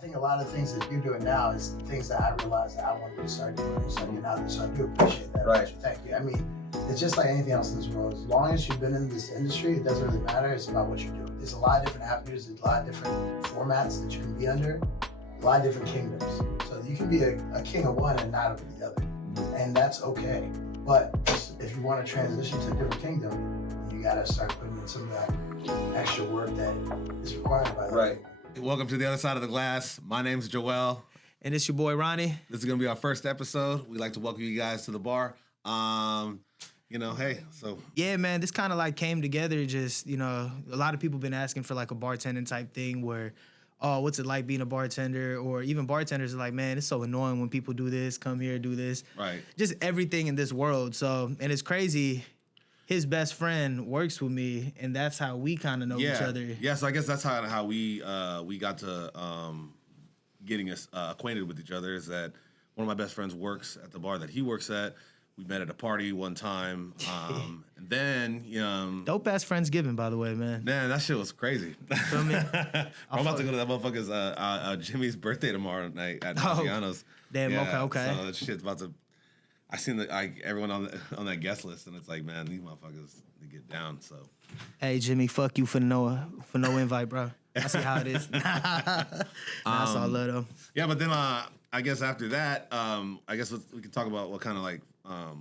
I think a lot of things that you're doing now is things that I realized that I wanted to start doing and start getting out there. So I do appreciate that. Right. Thank you. I mean, it's just like anything else in this world. As long as you've been in this industry, it doesn't really matter. It's about what you're doing. There's a lot of different avenues. There's a lot of different formats that you can be under. A lot of different kingdoms. So you can be a king of one and not of the other. And that's okay. But if you want to transition to a different kingdom, you got to start putting in some of that extra work that is required by that. Right. Welcome to the other side of the glass. My name's Joewell. And it's your boy, Ronnie. This is going to be our first episode. We'd like to welcome you guys to the bar. Yeah, man, this kind of like came together just, a lot of people been asking for like a bartending type thing where, oh, what's it like being a bartender? Or even bartenders are like, man, it's so annoying when people do this, come here, do this. Right. Just everything in this world. So, and it's crazy. His best friend works with me, and that's how we kind of know each other. Yeah, so I guess that's how we got to getting us acquainted with each other, is that one of my best friends works at the bar that he works at. We met at a party one time, and then Dope ass Friendsgiving, by the way, man. Man, that shit was crazy. Feel me? I'm about to go to that motherfucker's Jimmy's birthday tomorrow night at Maggiano's. Damn, okay. So that shit's about to. I seen everyone on that guest list, and it's like, man, these motherfuckers they get down. So, hey Jimmy, fuck you for no invite, bro. I see how it is. That's all love though. Yeah, but then I guess after that, I guess we can talk about what kind of like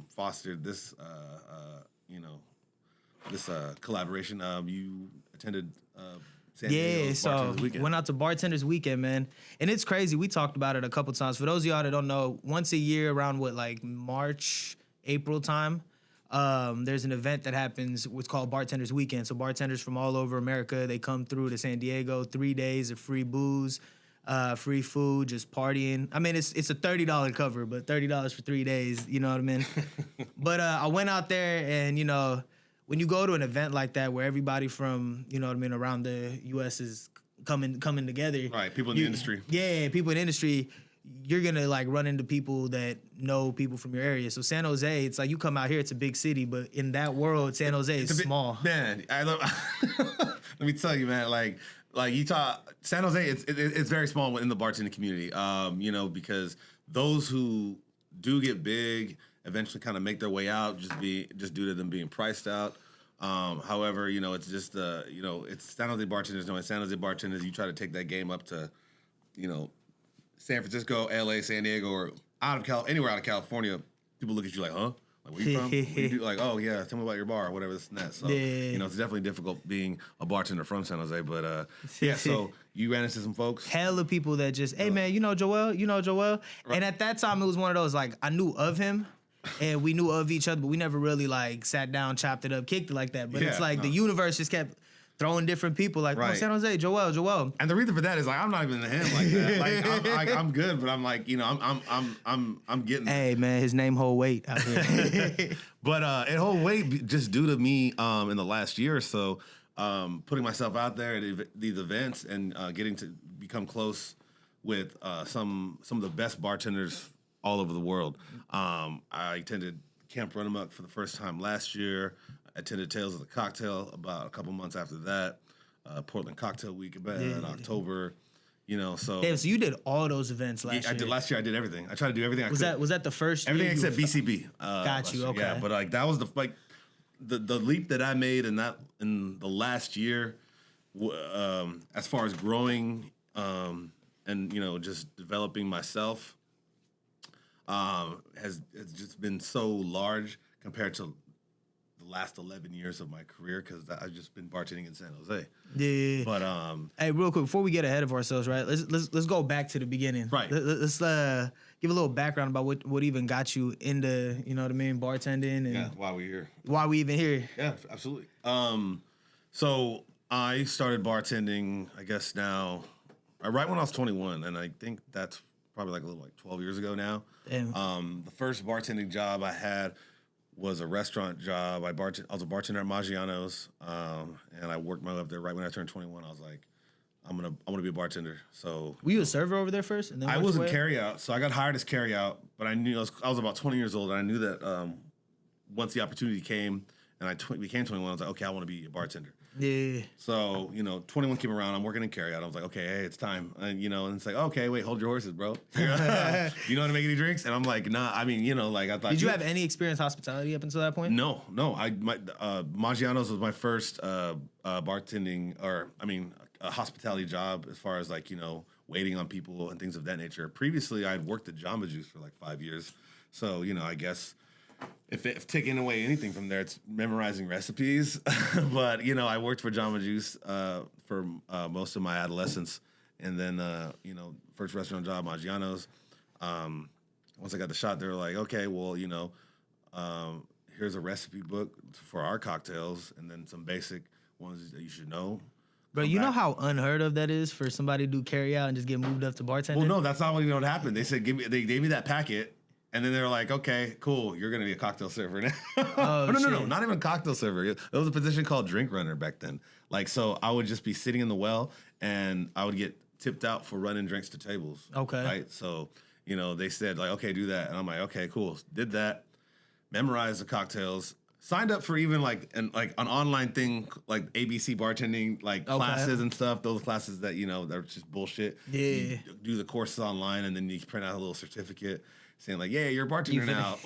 fostered this, this collaboration. You attended. San Diego so went out to Bartenders Weekend, man. And it's crazy. We talked about it a couple times. For those of y'all that don't know, once a year around March, April time, there's an event that happens, what's called Bartenders Weekend. So bartenders from all over America, they come through to San Diego, 3 days of free booze, free food, just partying. I mean, it's a $30 cover, but $30 for 3 days, you know what I mean? But I went out there and, when you go to an event like that where everybody from, around the U.S. is coming together. Right, people in the industry. Yeah, people in the industry, you're going to, run into people that know people from your area. So San Jose, it's like you come out here, it's a big city, but in that world, San Jose is small. Man, let me tell you, man, like you talk, San Jose, it's very small in the bartending community, because those who do get big eventually kind of make their way out just due to them being priced out. However, it's just it's San Jose bartenders. Knowing San Jose bartenders, you try to take that game up to, San Francisco, LA, San Diego, or anywhere out of California. People look at you like, huh? Like, where you from? What do you do? Like, oh yeah, tell me about your bar or whatever this and that. So it's definitely difficult being a bartender from San Jose. But so you ran into some folks. Hella people that just, hey man, Joewell, Joewell. Right. And at that time it was one of those like I knew of him. And we knew of each other, but we never really sat down, chopped it up, kicked it like that. But it's the universe just kept throwing different people oh, San Jose, Joewell. And the reason for that is I'm not even him like that. I'm good, but I'm I'm getting. Hey man, his name hold weight out here. But it hold weight just due to me in the last year or so, putting myself out there at these events and getting to become close with some of the best bartenders all over the world. I attended Camp Run 'em Up for the first time last year. I attended Tales of the Cocktail about a couple months after that. Portland Cocktail Week in October. So damn, so you did all those events last year. I did last year. I did everything. I tried to do everything I could. Was that the first? Everything except BCB. Got you. Okay. Yeah, but that was the leap that I made in the last year, as far as growing and just developing myself. Has just been so large compared to the last 11 years of my career because I've just been bartending in San Jose. Yeah. But hey, real quick before we get ahead of ourselves, right? Let's go back to the beginning. Right. Let's give a little background about what even got you into bartending and why we're here. Why we even here? Yeah, absolutely. So I started bartending, I guess now, right when I was 21, and I think that's probably a little 12 years ago now. Damn. The first bartending job I had was a restaurant job. I was a bartender at Maggiano's, and I worked my way up there right when I turned 21. I was like, I'm gonna be a bartender. So were you a server over there first? And then I was in carryout, so I got hired as carryout. But I knew I was about 20 years old, and I knew that once the opportunity came and I became 21, I was like, okay, I want to be a bartender. Yeah. So, 21 came around. I'm working in carryout. I was like, okay, hey, it's time. And, and it's like, okay, wait, hold your horses, bro. You know how to make any drinks? And I'm like, nah. I mean, I thought. Did you have any experience hospitality up until that point? No. Maggiano's was my first bartending, a hospitality job as far as like, waiting on people and things of that nature. Previously, I'd worked at Jamba Juice for like 5 years. So, I guess if taking away anything from there, it's memorizing recipes. But, I worked for Jamba Juice for most of my adolescence. And then, first restaurant job, Maggiano's. Once I got the shot, they were like, okay, well, here's a recipe book for our cocktails and then some basic ones that you should know. Bro, you know how unheard of that is for somebody to do carry out and just get moved up to bartender? Well, no, that's not what happened. They said, they gave me that packet, and then they were like, okay, cool, you're going to be a cocktail server now. Oh, no, not even a cocktail server. There was a position called drink runner back then. Like, so I would just be sitting in the well, and I would get tipped out for running drinks to tables. Okay. Right? So, they said, like, okay, do that. And I'm like, okay, cool. Did that, memorized the cocktails, signed up for even like an online thing like ABC bartending classes and stuff. Those classes that they're just bullshit. Yeah. You do the courses online and then you print out a little certificate saying like, yeah, you're a bartender now.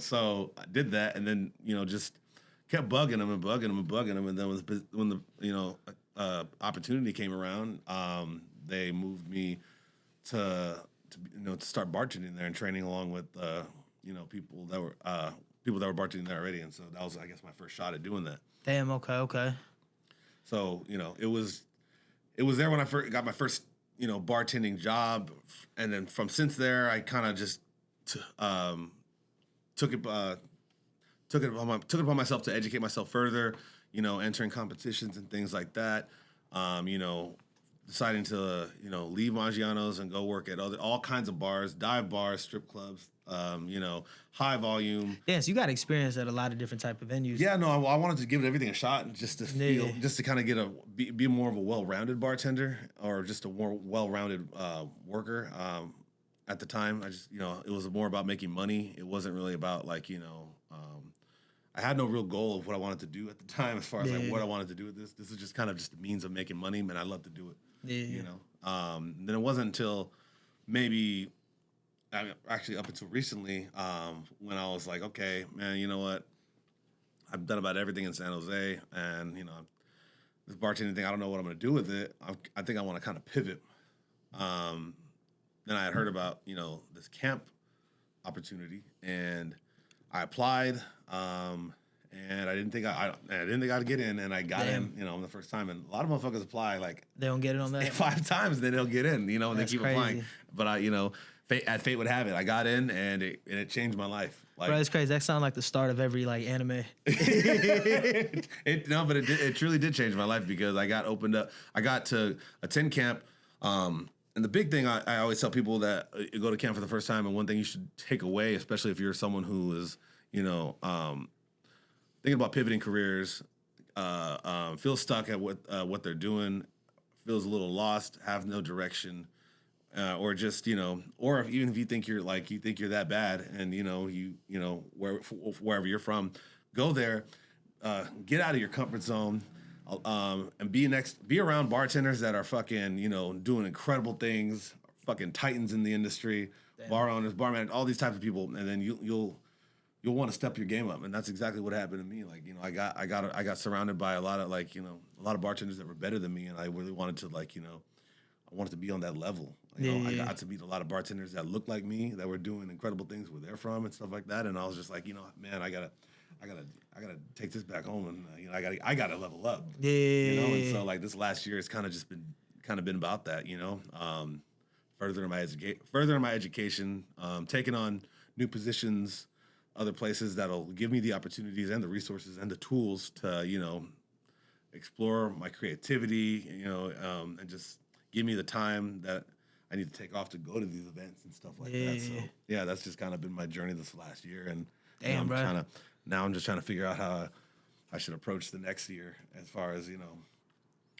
So I did that and then just kept bugging them and then when the opportunity came around, they moved me to start bartending there and training along with people that were bartending there already, and so that was, I guess, my first shot at doing that. Damn. Okay. So it was there when I first got my first bartending job, and then since there I kind of just took it upon myself to educate myself further, entering competitions and things like that. Deciding to leave Maggiano's and go work at all kinds of bars, dive bars, strip clubs, high volume. Yeah, so you got experience at a lot of different type of venues. Yeah, no, I wanted to give everything a shot and just to feel, just to kind of be more of a well-rounded bartender or just a more well-rounded worker. At the time, I just it was more about making money. It wasn't really about I had no real goal of what I wanted to do at the time as far as what I wanted to do with this. This is just kind of just a means of making money, and I love to do it. Yeah. Then it wasn't until maybe actually up until recently when I was like, okay, man, you know what? I've done about everything in San Jose, and this bartending thing, I don't know what I'm going to do with it. I think I want to kind of pivot. Then I had heard about this camp opportunity, and I applied. And I didn't think I'd get in, and I got in, the first time. And a lot of motherfuckers apply they don't get it on that 5 times, then they'll get in, and they keep crazy. applying. But fate would have it. I got in, and it changed my life. Bro, it's crazy. That sounds like the start of every anime. But it truly did change my life because I got opened up. I got to attend camp. And the big thing I always tell people that go to camp for the first time, and one thing you should take away, especially if you're someone who is thinking about pivoting careers, feels stuck at what they're doing, feels a little lost, have no direction, or just or even if you think you're that bad, and wherever you're from, go there, get out of your comfort zone, and be around bartenders that are fucking doing incredible things, fucking titans in the industry, bar owners, barman, all these types of people, and then you'll want to step your game up, and that's exactly what happened to me. I got surrounded by a lot of bartenders that were better than me, and I really wanted to I wanted to be on that level. I got to meet a lot of bartenders that looked like me, that were doing incredible things where they're from and stuff like that, and I was just like, man, I gotta take this back home, and I gotta level up. Yeah. And so this last year has kind of been about that. Furthering my education, taking on new positions, other places that'll give me the opportunities and the resources and the tools to, explore my creativity, and just give me the time that I need to take off to go to these events and stuff like that. So yeah, that's just kind of been my journey this last year. And now I'm just trying to figure out how I should approach the next year as far as,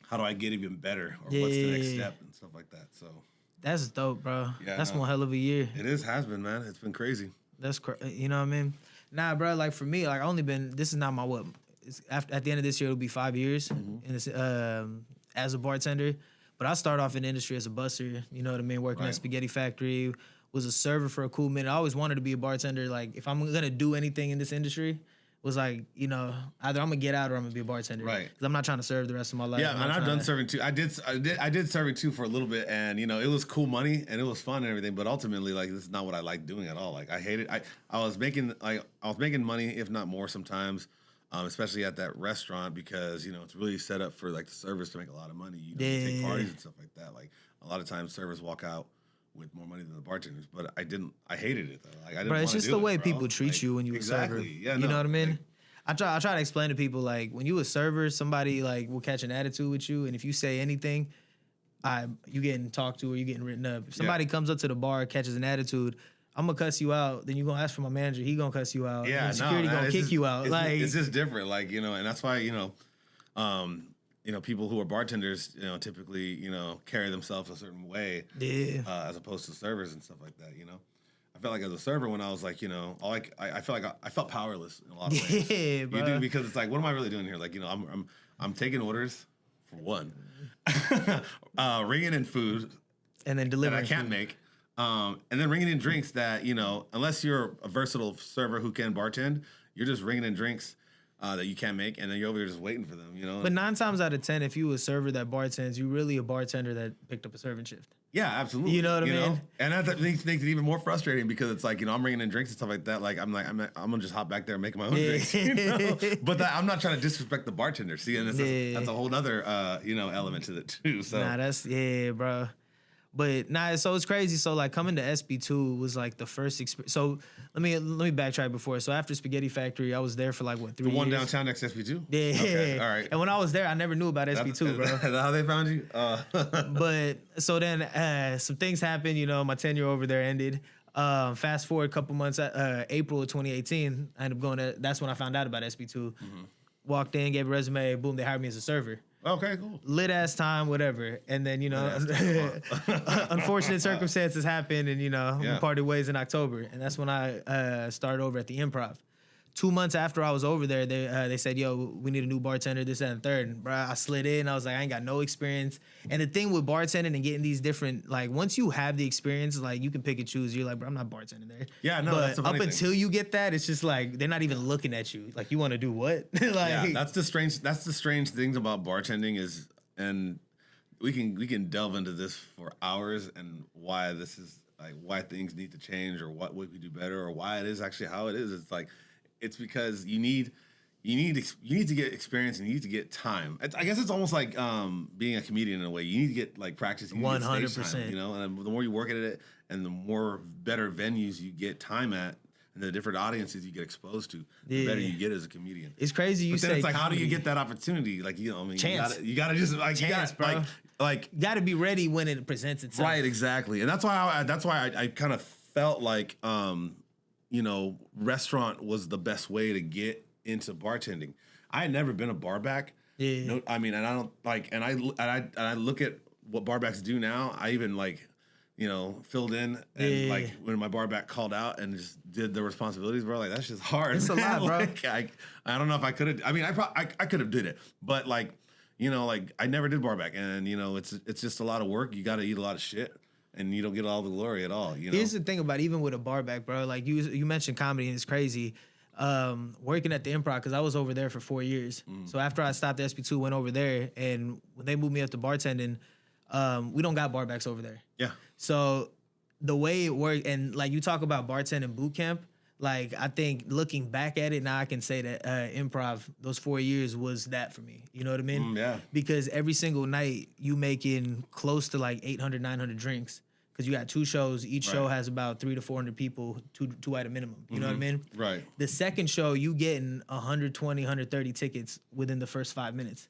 how do I get even better, or what's the next step and stuff like that. So that's dope, bro. Yeah, that's one hell of a year. It has been, man. It's been crazy. That's crazy. You know what I mean? Nah, bro. For me, I only been. This is not my at the end of this year, it'll be 5 years in this, as a bartender. But I started off in the industry as a busser, you know what I mean? Working at a spaghetti factory, was a server for a cool minute. I always wanted to be a bartender. Like, if I'm gonna do anything in this industry, was like, you know, either I'm gonna get out or I'm gonna be a bartender. Right. Because I'm not trying to serve the rest of my life. Yeah, and I've done serving too. I did serving too for a little bit, and you know, it was cool money and it was fun and everything. But ultimately, like, this is not what I like doing at all. Like, I hate it. I was making money, if not more, sometimes. Especially at that restaurant, because you know it's really set up for like the servers to make a lot of money. You know, you take parties and stuff like that. Like a lot of times, servers walk out with more money than the bartenders. But I hated it though. Like I didn't. Bro, it's just the way people treat like, you when you a server. Yeah, you know what I mean. I try to explain to people, like, when you a server, somebody like will catch an attitude with you, and if you say anything, you getting talked to or you getting written up. If somebody comes up to the bar, catches an attitude, I'm gonna cuss you out. Then you gonna ask for my manager. He gonna cuss you out. Yeah, and security gonna kick you out. It's just different. Like, you know, and that's why, you know, people who are bartenders, you know, typically, you know, carry themselves a certain way. Yeah. As opposed to servers and stuff like that. You know, I felt like as a server when I was like, you know, I felt like I felt powerless in a lot of ways. Yeah, bro. You do, because it's like, what am I really doing here? Like, you know, I'm taking orders for one, ringing in food, and then delivering. that I can't make. And then ringing in drinks that, you know, unless you're a versatile server who can bartend, you're just ringing in drinks that you can't make, and then you're over here just waiting for them, you know? But 9 times out of 10, if you a server that bartends, you really a bartender that picked up a serving shift. Yeah, absolutely. You know what I mean? And that makes it even more frustrating, because it's like, you know, I'm ringing in drinks and stuff like that. Like, I'm gonna just hop back there and make my own drinks, you know? But I'm not trying to disrespect the bartender. See, and that's a whole other, you know, element to it too. So Bro. But so it's crazy. So like coming to SB2 was like the first experience. So let me backtrack before. So after Spaghetti Factory, I was there for like 3 years. The one downtown next to SB2? Yeah. Okay, all right. And when I was there, I never knew about SB2, bro. Is that how they found you? But so then some things happened. You know, my tenure over there ended. Fast forward a couple months, April of 2018, I ended up going to. That's when I found out about SB2. Mm-hmm. Walked in, gave a resume, boom, they hired me as a server. Okay, cool. Lit ass time, whatever. And then, you know, unfortunate circumstances happened, and, you know, we parted ways in October. And that's when I started over at the Improv. 2 months after I was over there, they said, yo, we need a new bartender, this, that, and third. And, bro, I slid in. I was like, I ain't got no experience. And the thing with bartending and getting these different, like, once you have the experience, like, you can pick and choose. You're like, bro, I'm not bartending there. Yeah, no, but that's the funny up until you get that, it's just like, they're not even looking at you. Like, you want to do what? Like, yeah, that's the strange things about bartending is, and we can delve into this for hours, and why this is, like, why things need to change, or what we could do better, or why it is actually how it is. It's like, it's because you need to get experience, and you need to get time. I guess it's almost like being a comedian in a way. You need to get like practice. 100%. You know, and the more you work at it, and the more better venues you get time at, and the different audiences you get exposed to, the better you get as a comedian. It's crazy. You say it's like, comedy. how do you get that opportunity? Like, you know, I mean, Chance. you gotta just like Chance, bro. Like You got to be ready when it presents itself. Right, exactly, and that's why I kind of felt like you know, restaurant was the best way to get into bartending. I had never been a barback. Yeah. No, I mean, and I don't like, and I look at what barbacks do now. I even like, you know, filled in, and like when my barback called out and just did the responsibilities, bro. Like, that's just hard. It's a lot, bro. Like, I don't know if I could have. I mean, I could have did it, but like, you know, like I never did barback, and you know, it's just a lot of work. You got to eat a lot of shit, and you don't get all the glory at all. You know. Here's the thing about even with a barback, bro. Like you mentioned comedy, and it's crazy. Working at the Improv, because I was over there for 4 years. So after I stopped SB2, went over there, and when they moved me up to bartending, we don't got barbacks over there. Yeah. So the way it worked, and like you talk about bartending boot camp, like I think looking back at it now, I can say that Improv, those 4 years was that for me. You know what I mean? Yeah. Because every single night you making close to like 800, 900 drinks. Because you got 2 shows. Each show has about 300 to 400 people, two at a minimum. You know what I mean? Right. The second show, you getting 120, 130 tickets within the first 5 minutes.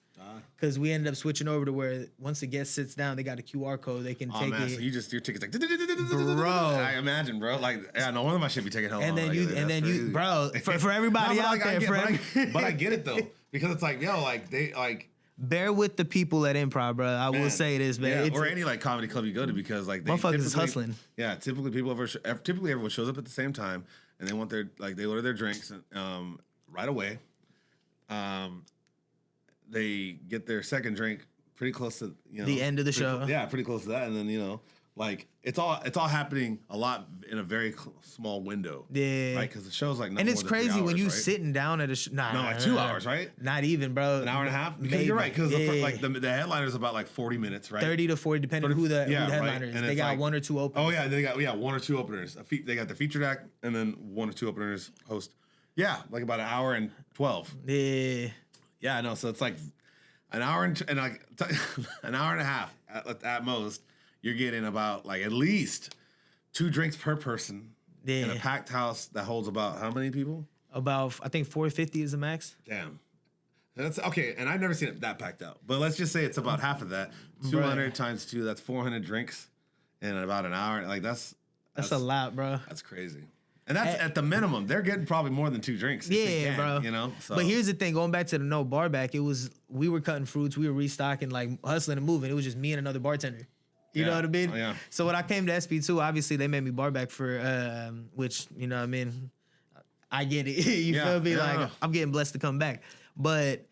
Because we ended up switching over to where once the guest sits down, they got a QR code. They can take it. So your ticket's like, Bro. I imagine, bro. Like, yeah, no one of my shit be taking hell And long. then you, bro, for everybody No, out there, but I get it though, because it's like, yo, like they like. Bear with the people at Improv, bro. I will say this, man. Yeah, or any like comedy club you go to, because like they motherfuckers is hustling. Yeah, typically everyone shows up at the same time, and they want they order their drinks right away. they get their second drink pretty close to The end of the show. Yeah, pretty close to that, and then like it's all happening a lot in a very small window. Yeah, right, because the show's like and it's crazy when you right? sitting down at a no, like 2 hours, right? Not even, bro. An hour and a half. Because Maybe. you're right, because Yeah. like the headliner's about like 40 minutes, right? 30 to 40, depending on who the headliner is. And They it's got like, one or two openers. Oh yeah, they got one or two openers. They got the featured act, and then one or two openers host. Yeah, like about an hour and 12. Yeah. Yeah, I know. So it's like an hour and like an hour and a half at most. You're getting about like at least 2 drinks per person in a Yeah. packed house that holds about how many people? About, I think 450 is the max. Damn. That's okay, and I've never seen it that packed out. But let's just say it's about half of that. 200 times 2, that's 400 drinks in about an hour. Like that's a lot, bro. That's crazy. And that's at the minimum. They're getting probably more than 2 drinks. If they Yeah, can, bro. So. But here's the thing, going back to the no bar back, we were cutting fruits, we were restocking, like hustling and moving. It was just me and another bartender. You know what I mean? Oh, yeah. So when I came to SP2, obviously they made me bar back for, which, you know what I mean? I get it. You Yeah, feel me? yeah. Like, I'm getting blessed to come back. But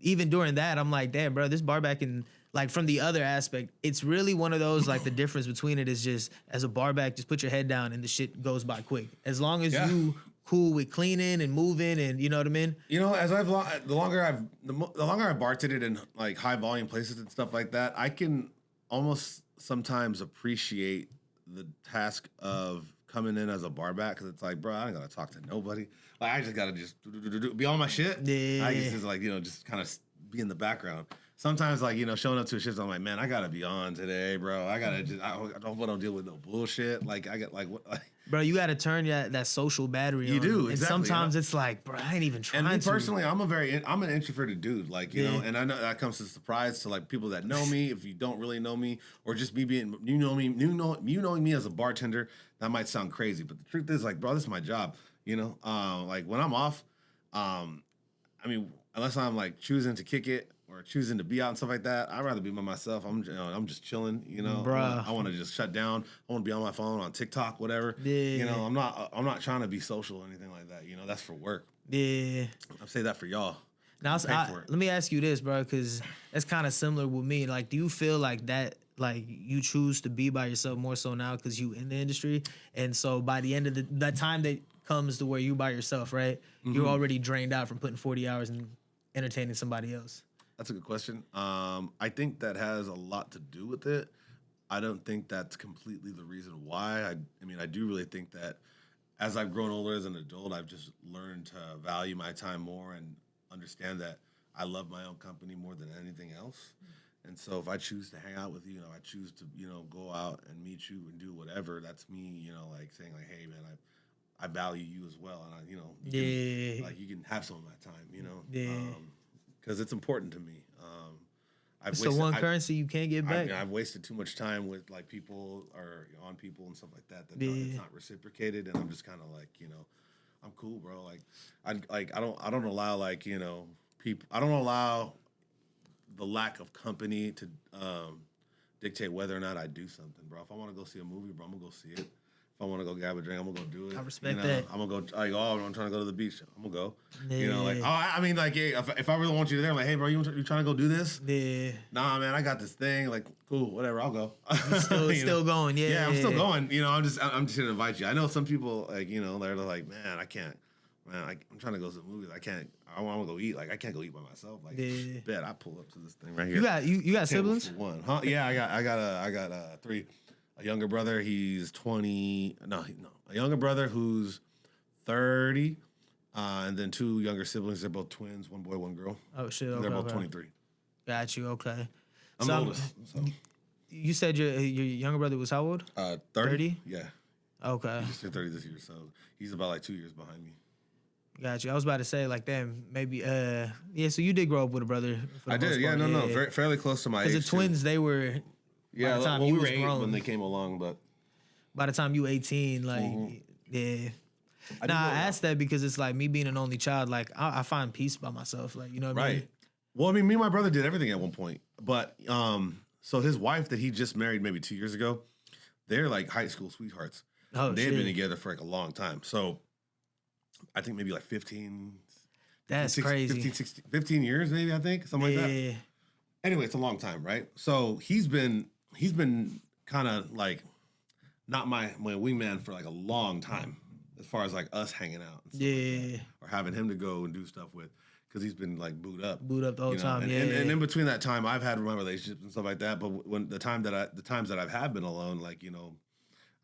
even during that, I'm like, damn, bro, this bar back and like from the other aspect, it's really one of those, like the difference between it is just as a bar back, just put your head down and the shit goes by quick. As long as you cool with cleaning and moving and you know what I mean? As the longer I've bartended in like high volume places and stuff like that, I can almost sometimes appreciate the task of coming in as a bar back, because it's like, bro, I ain't gotta talk to nobody. Like I just gotta just be on my shit. Yeah. I just like just kind of be in the background. Sometimes like showing up to a shift, I'm like, man, I gotta be on today, bro. I gotta I don't want to deal with no bullshit. Like I get like what. Like, Bro, you got to turn that social battery on. You do, And exactly. sometimes it's like, bro, I ain't even trying and me to. personally, I'm an introverted dude, like and I know that comes as a surprise to like people that know me. If you don't really know me, or just me being knowing me as a bartender, that might sound crazy, but the truth is, like, bro, this is my job. Like when I'm off, I mean, unless I'm like choosing to kick it or choosing to be out and stuff like that, I'd rather be by myself. I'm just chilling, Bruh. I want to just shut down. I want to be on my phone, on TikTok, whatever. Yeah. I'm not trying to be social or anything like that. That's for work. Yeah. I say that for y'all. Now, Pay for it. let me ask you this, bro, because that's kind of similar with me. Like, do you feel like that, like, you choose to be by yourself more so now because you in the industry? And so by the end of that time that comes to where you by yourself, right, you're already drained out from putting 40 hours and entertaining somebody else? That's a good question. I think that has a lot to do with it. I don't think that's completely the reason why. I do really think that as I've grown older as an adult, I've just learned to value my time more and understand that I love my own company more than anything else. And so if I choose to hang out with you, I choose to, go out and meet you and do whatever, that's me, like saying like, hey man, I value you as well. And you can have some of my time, because it's important to me. It's the one currency you can't get back. I've wasted too much time with like people or on people and stuff like that it's not reciprocated, and I'm just kind of like, I'm cool, bro. Like I don't allow like people. I don't allow the lack of company to dictate whether or not I do something, bro. If I want to go see a movie, bro, I'm gonna go see it. If I want to go grab a drink, I'm gonna go do it. I respect that. I'm gonna go. Like, I'm trying to go to the beach. I'm gonna go. Yeah. If I really want you there, I'm like, hey, bro, you trying to go do this? Yeah. Nah, man, I got this thing. Like, cool, whatever, I'll go. Still going, yeah. Yeah, I'm still going. I'm just gonna invite you. I know some people like, they're like, man, I can't. Man, I'm trying to go to the movies. I can't. I want to go eat. Like, I can't go eat by myself. Like, bet I pull up to this thing right here. You got siblings? One, huh? Yeah, I got 3. A younger brother, he's 20. No, a younger brother who's 30, and then 2 younger siblings. They're both twins, 1 boy, 1 girl. Oh shit! Okay, they're both 23. Got you. Okay. I'm the oldest. So. You said your younger brother was how old? 30. Yeah. Okay. He just turned 30 this year, so he's about like 2 years behind me. Got you. I was about to say like, damn, maybe. So you did grow up with a brother. I did. Yeah. No. Fairly close to my age. Because the twins, they were. Yeah. By the time we you were was 8 grown, when they came along, but by the time you 18, like, yeah. I asked that because it's like me being an only child. Like, I find peace by myself. Like, you know what I mean? Right. Well, me and my brother did everything at one point, but so his wife that he just married maybe 2 years ago, they're like high school sweethearts. Oh, they had been together for like a long time. So I think maybe like 15 That's crazy. 15 years maybe, I think, something like that. Yeah. Anyway, it's a long time, right? So he's been kind of like not my wingman for like a long time, as far as like us hanging out and stuff like that, or having him to go and do stuff with, because he's been like booed up the whole time. And, and in between that time, I've had my relationships and stuff like that. But when the times that I have been alone, like, you know,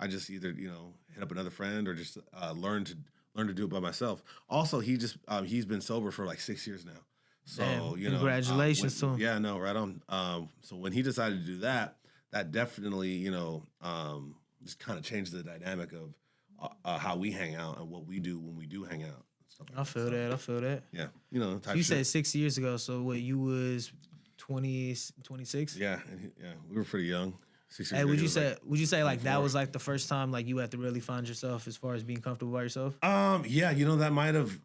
I just either, you know, hit up another friend or just learn to do it by myself. Also, he's been sober for like 6 years now. So, Damn, you know, congratulations to him. Yeah, no, right on. So when he decided to do that, that definitely, you know, just kind of changed the dynamic of how we hang out and what we do when we do hang out. Stuff like I feel that. Yeah, you know. So you said 6 years ago. So what, you was 20, 26? Yeah, we were pretty young. 6 years Hey, would ago, you say like that was like the first time like you had to really find yourself as far as being comfortable by yourself? Yeah, you know, it might have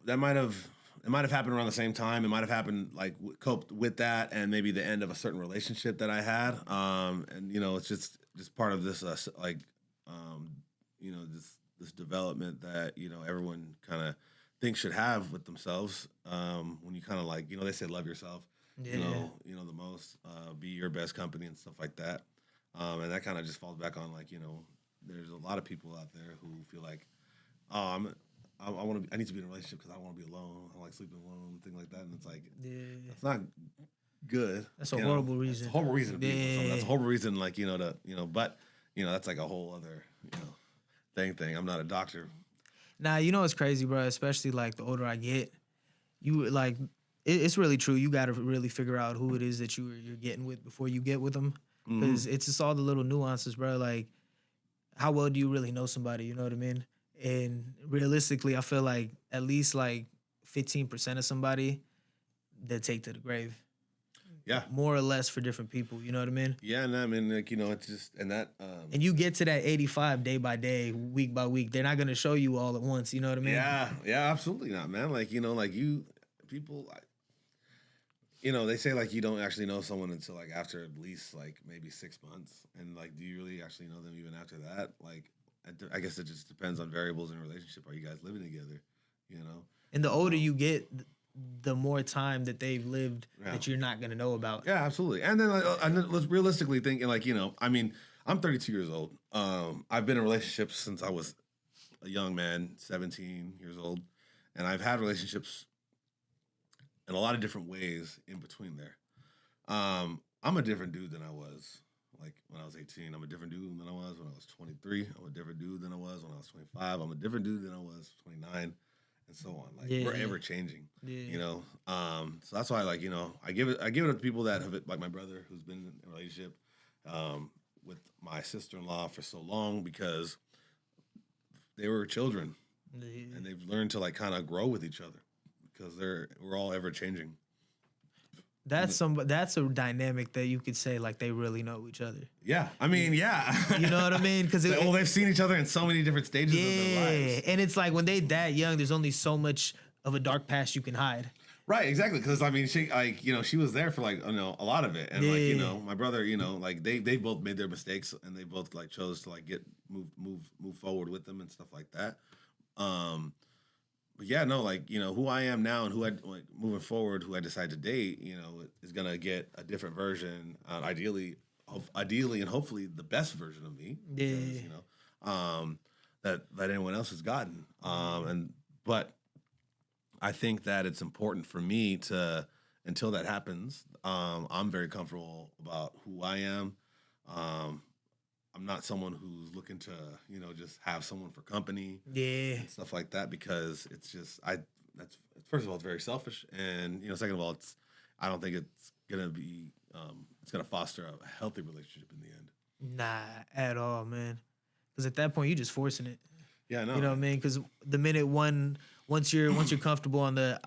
happened around the same time. It might have happened like coped with that and maybe the end of a certain relationship that I had. And you know, it's just part of this you know, this development that, you know, everyone kind of thinks should have with themselves. When you kind of like, you know, they say love yourself. Yeah. You know the most. Be your best company and stuff like that. And that kind of just falls back on, like, you know, there's a lot of people out there who feel like, oh, I need to be in a relationship because I want to be alone. I like sleeping alone, things like that. And it's like, it's not good. That's a horrible reason. It's a horrible reason to be. So that's a horrible reason, like, you know, but, you know, that's like a whole other, you know, thing. I'm not a doctor. Nah, you know what's crazy, bro? Especially like the older I get, you like, it's really true. You got to really figure out who it is that you're getting with before you get with them. Because it's just all the little nuances, bro. Like, how well do you really know somebody? You know what I mean? And realistically, I feel like at least like 15% of somebody they take to the grave. Yeah. More or less for different people. You know what I mean? Yeah, and I mean, like, you know, it's just, and that. And you get to that 85 day by day, week by week. They're not going to show you all at once. You know what I mean? Yeah, absolutely not, man. Like, you know, like people, you know, they say like you don't actually know someone until like after at least like maybe 6 months. And like, do you really actually know them even after that? Like, I guess it just depends on variables in a relationship. Are you guys living together? You know? And the older you get, the more time that they've lived that you're not going to know about. Yeah, absolutely. And then let's realistically thinking, like, you know, I mean, I'm 32 years old. I've been in relationships since I was a young man, 17 years old. And I've had relationships in a lot of different ways in between there. I'm a different dude than I was like when I was 18. I'm a different dude than I was when I was 23. I'm a different dude than I was when I was 25. I'm a different dude than I was 29, and so on. Like, we're ever changing. You know. So that's why, like, you know, I give it up to people that have it, like my brother who's been in a relationship with my sister-in-law for so long, because they were children and they've learned to like kind of grow with each other, because we're all ever changing. That's a dynamic that you could say like they really know each other. Yeah, I mean, yeah. You know what I mean? Because they've seen each other in so many different stages of their lives. And it's like when they that young, there's only so much of a dark past you can hide. Right, exactly. Because I mean, she was there for like, you know, a lot of it, and like, you know, my brother, you know, like they both made their mistakes, and they both like chose to like move forward with them and stuff like that. But yeah, no, like, you know, who I am now and who I like moving forward, who I decide to date, you know, is gonna get a different version, ideally, and hopefully the best version of me. Yeah. Because, you know, that anyone else has gotten. But I think that it's important for me to, until that happens, I'm very comfortable about who I am. I'm not someone who's looking to, you know, just have someone for company, and stuff like that, because it's just that's first of all, it's very selfish, and, you know, second of all, I don't think it's gonna be it's gonna foster a healthy relationship in the end. Nah, at all, man. Because at that point, you're just forcing it. Yeah, no. You know what I mean? Because the minute once you're comfortable on the,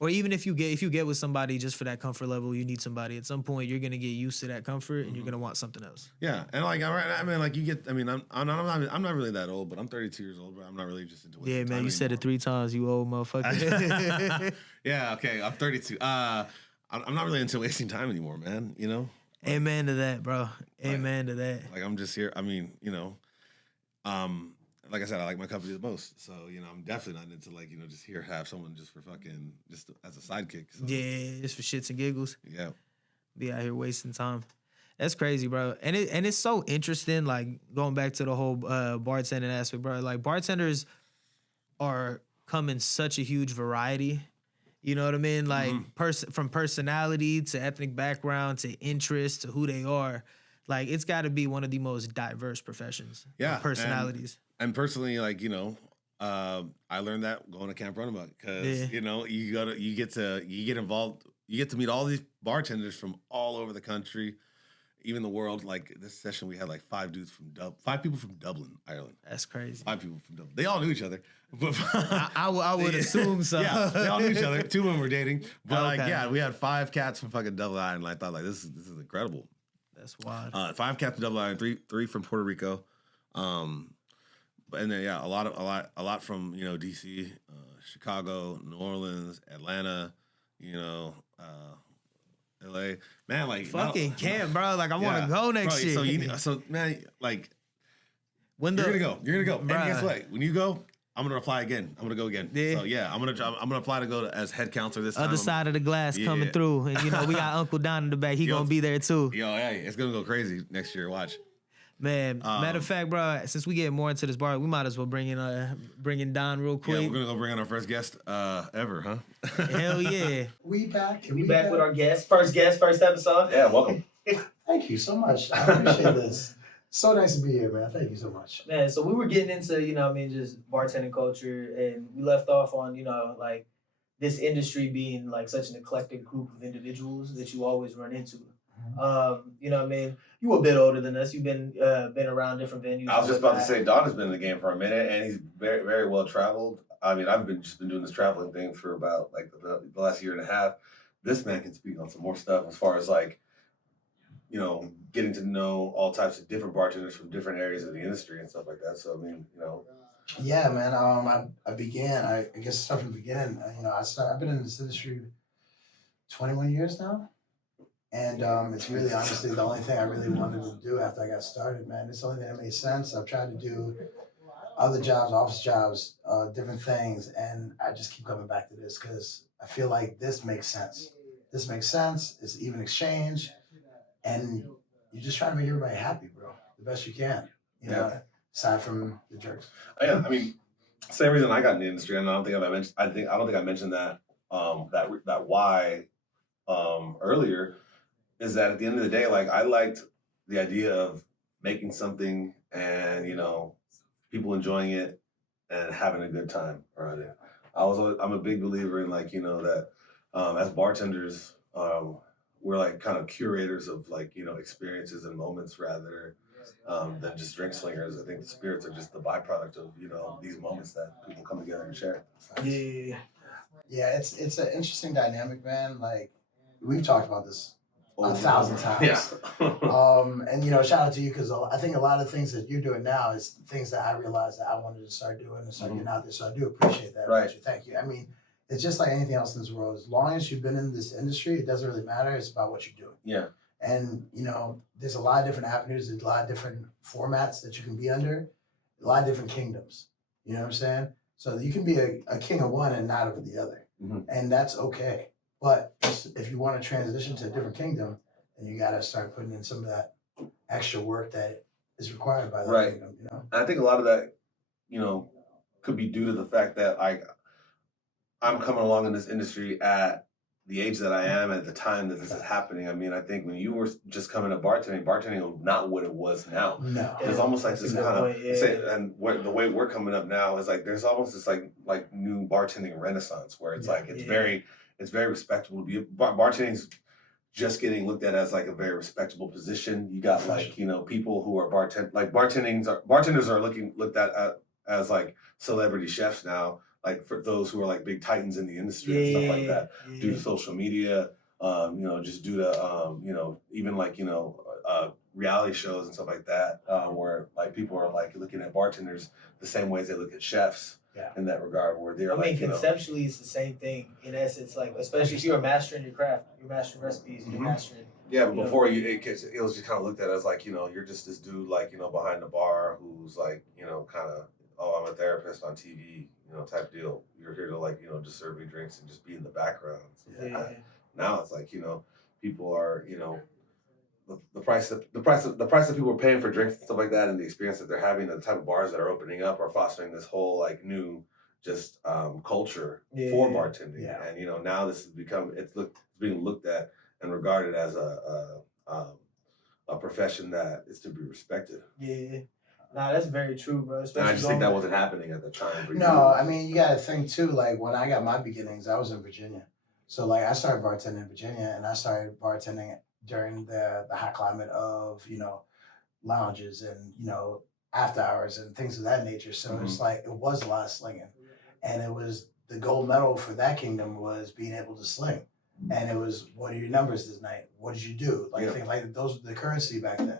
or even if you get with somebody just for that comfort level, you need somebody. At some point, you're gonna get used to that comfort, and you're gonna want something else. Yeah, and like, I mean, like, you get. I mean, I'm not really that old, but I'm 32 years old, but I'm not really just into. Yeah, man, you said it 3 times, you old motherfucker. Yeah, okay, I'm 32. I'm not really into wasting time anymore, man. You know. Like, amen to that, bro. Amen to that. Like, I'm just here. I mean, you know, like I said, I like my company the most. So, I'm definitely not into like, just here have someone just for fucking just as a sidekick. So, Yeah, just for shits and giggles. yeah. Be out here wasting time. That's crazy, bro. And it's so interesting, like going back to the whole bartending aspect, bro. Like bartenders are come in such a huge variety. You know what I mean? Like from personality to ethnic background to interest to who they are. Like it's got to be one of the most diverse professions. Yeah, Personalities. And personally, like I learned that going to Camp Runabout because you get involved, you get to meet all these bartenders from all over the country, even the world. Like this session, we had like 5 people from Dublin, Ireland. That's crazy. 5 people from Dublin. They all knew each other. But I would assume so. Yeah, they all knew each other. 2 of them were dating. But Okay. we had 5 cats from fucking Dublin Island. I thought like this is incredible. That's wild. 5 cats from Dublin Island, three from Puerto Rico. And then a lot from DC, Chicago, New Orleans, Atlanta, LA. Man, like Fucking camp, bro. Like I want to go next year. So man, like when you're gonna go. And Bruh. guess what? When you go, I'm gonna apply again. I'm gonna go again. Yeah. So I'm gonna apply to go as head counselor this time. Other side of the glass coming through, and we got Uncle Don in the back. He gonna be there too. Hey, it's gonna go crazy next year. Watch. Man, matter of fact, bro, since we get more into this bar, we might as well bring in Don real quick. Yeah, we're gonna go bring in our first guest ever, huh? Hell yeah. We back. We back with our guest, first episode. Yeah, welcome. Thank you so much. I appreciate this. So nice to be here, man. Thank you so much. Man, so we were getting into, just bartending culture, and we left off on, like this industry being like such an eclectic group of individuals that you always run into. You a bit older than us. You've been around different venues. I was just about to say, Don has been in the game for a minute, and he's very, very well traveled. I mean, I've been doing this traveling thing for about like the last year and a half. This man can speak on some more stuff as far as like, getting to know all types of different bartenders from different areas of the industry and stuff like that. So I mean, Yeah, man. I guess start from the beginning. I've been in this industry 21 years now. And it's really honestly the only thing I really wanted to do after I got started, man. It's the only thing that made sense. I've tried to do other jobs, office jobs, different things, and I just keep coming back to this because I feel like this makes sense. This makes sense. It's even exchange, and you just try to make everybody happy, bro, the best you can. Aside from the jerks. Yeah, I mean, same reason I got in the industry, and I don't think I mentioned that that why earlier. Is that at the end of the day, like I liked the idea of making something and people enjoying it and having a good time around it. I'm a big believer in like that as bartenders we're like kind of curators of like experiences and moments rather than just drink slingers. I think the spirits are just the byproduct of these moments that people come together and share. Yeah, it's an interesting dynamic, man. Like we've talked about this 1,000 times. Yeah. And shout out to you because I think a lot of things that you're doing now is things that I realized that I wanted to start doing and start getting out there. So I do appreciate that. Right. Thank you. I mean, it's just like anything else in this world. As long as you've been in this industry, it doesn't really matter. It's about what you're doing. Yeah. And there's a lot of different avenues. There's a lot of different formats that you can be under. A lot of different kingdoms. You know what I'm saying? So you can be a king of one and not of the other, and that's okay. But if you want to transition to a different kingdom, then you got to start putting in some of that extra work that is required by that kingdom. And I think a lot of that, could be due to the fact that I'm coming along in this industry at the age that I am at the time that this is happening. I mean, I think when you were just coming to bartending was not what it was now. No, it's almost like this kind of the way we're coming up now is like there's almost this like new bartending renaissance where it's it's very respectable to be bartending's just getting looked at as like a very respectable position. You got like people who are bartenders are looked at as like celebrity chefs now. Like for those who are like big titans in the industry and stuff like that, due to social media, just due to even like reality shows and stuff like that, where like people are like looking at bartenders the same ways they look at chefs. In that regard, where they're conceptually it's the same thing in essence. Like especially if you're mastering your craft, you're mastering recipes, you're mastering. Yeah, but before it was just kind of looked at as like you're just this dude like behind the bar who's like kind of oh, I'm a therapist on TV, type deal. You're here to like, just serve me drinks and just be in the background. So now it's like, people are, the price that people are paying for drinks and stuff like that, and the experience that they're having, and the type of bars that are opening up are fostering this whole like new just culture for bartending. Yeah. And now this has become it's being looked at and regarded as a profession that is to be respected. Yeah. Nah, that's very true, bro. And I just think that wasn't happening at the time. No, I mean, you got to think too, like when I got my beginnings, I was in Virginia. So like I started bartending in Virginia, and I started bartending during the hot climate of, lounges and, after hours and things of that nature. So it's like, it was a lot of slinging. And it was the gold medal for that kingdom was being able to sling. And it was, what are your numbers this night? What did you do? Like, things like those were the currency back then.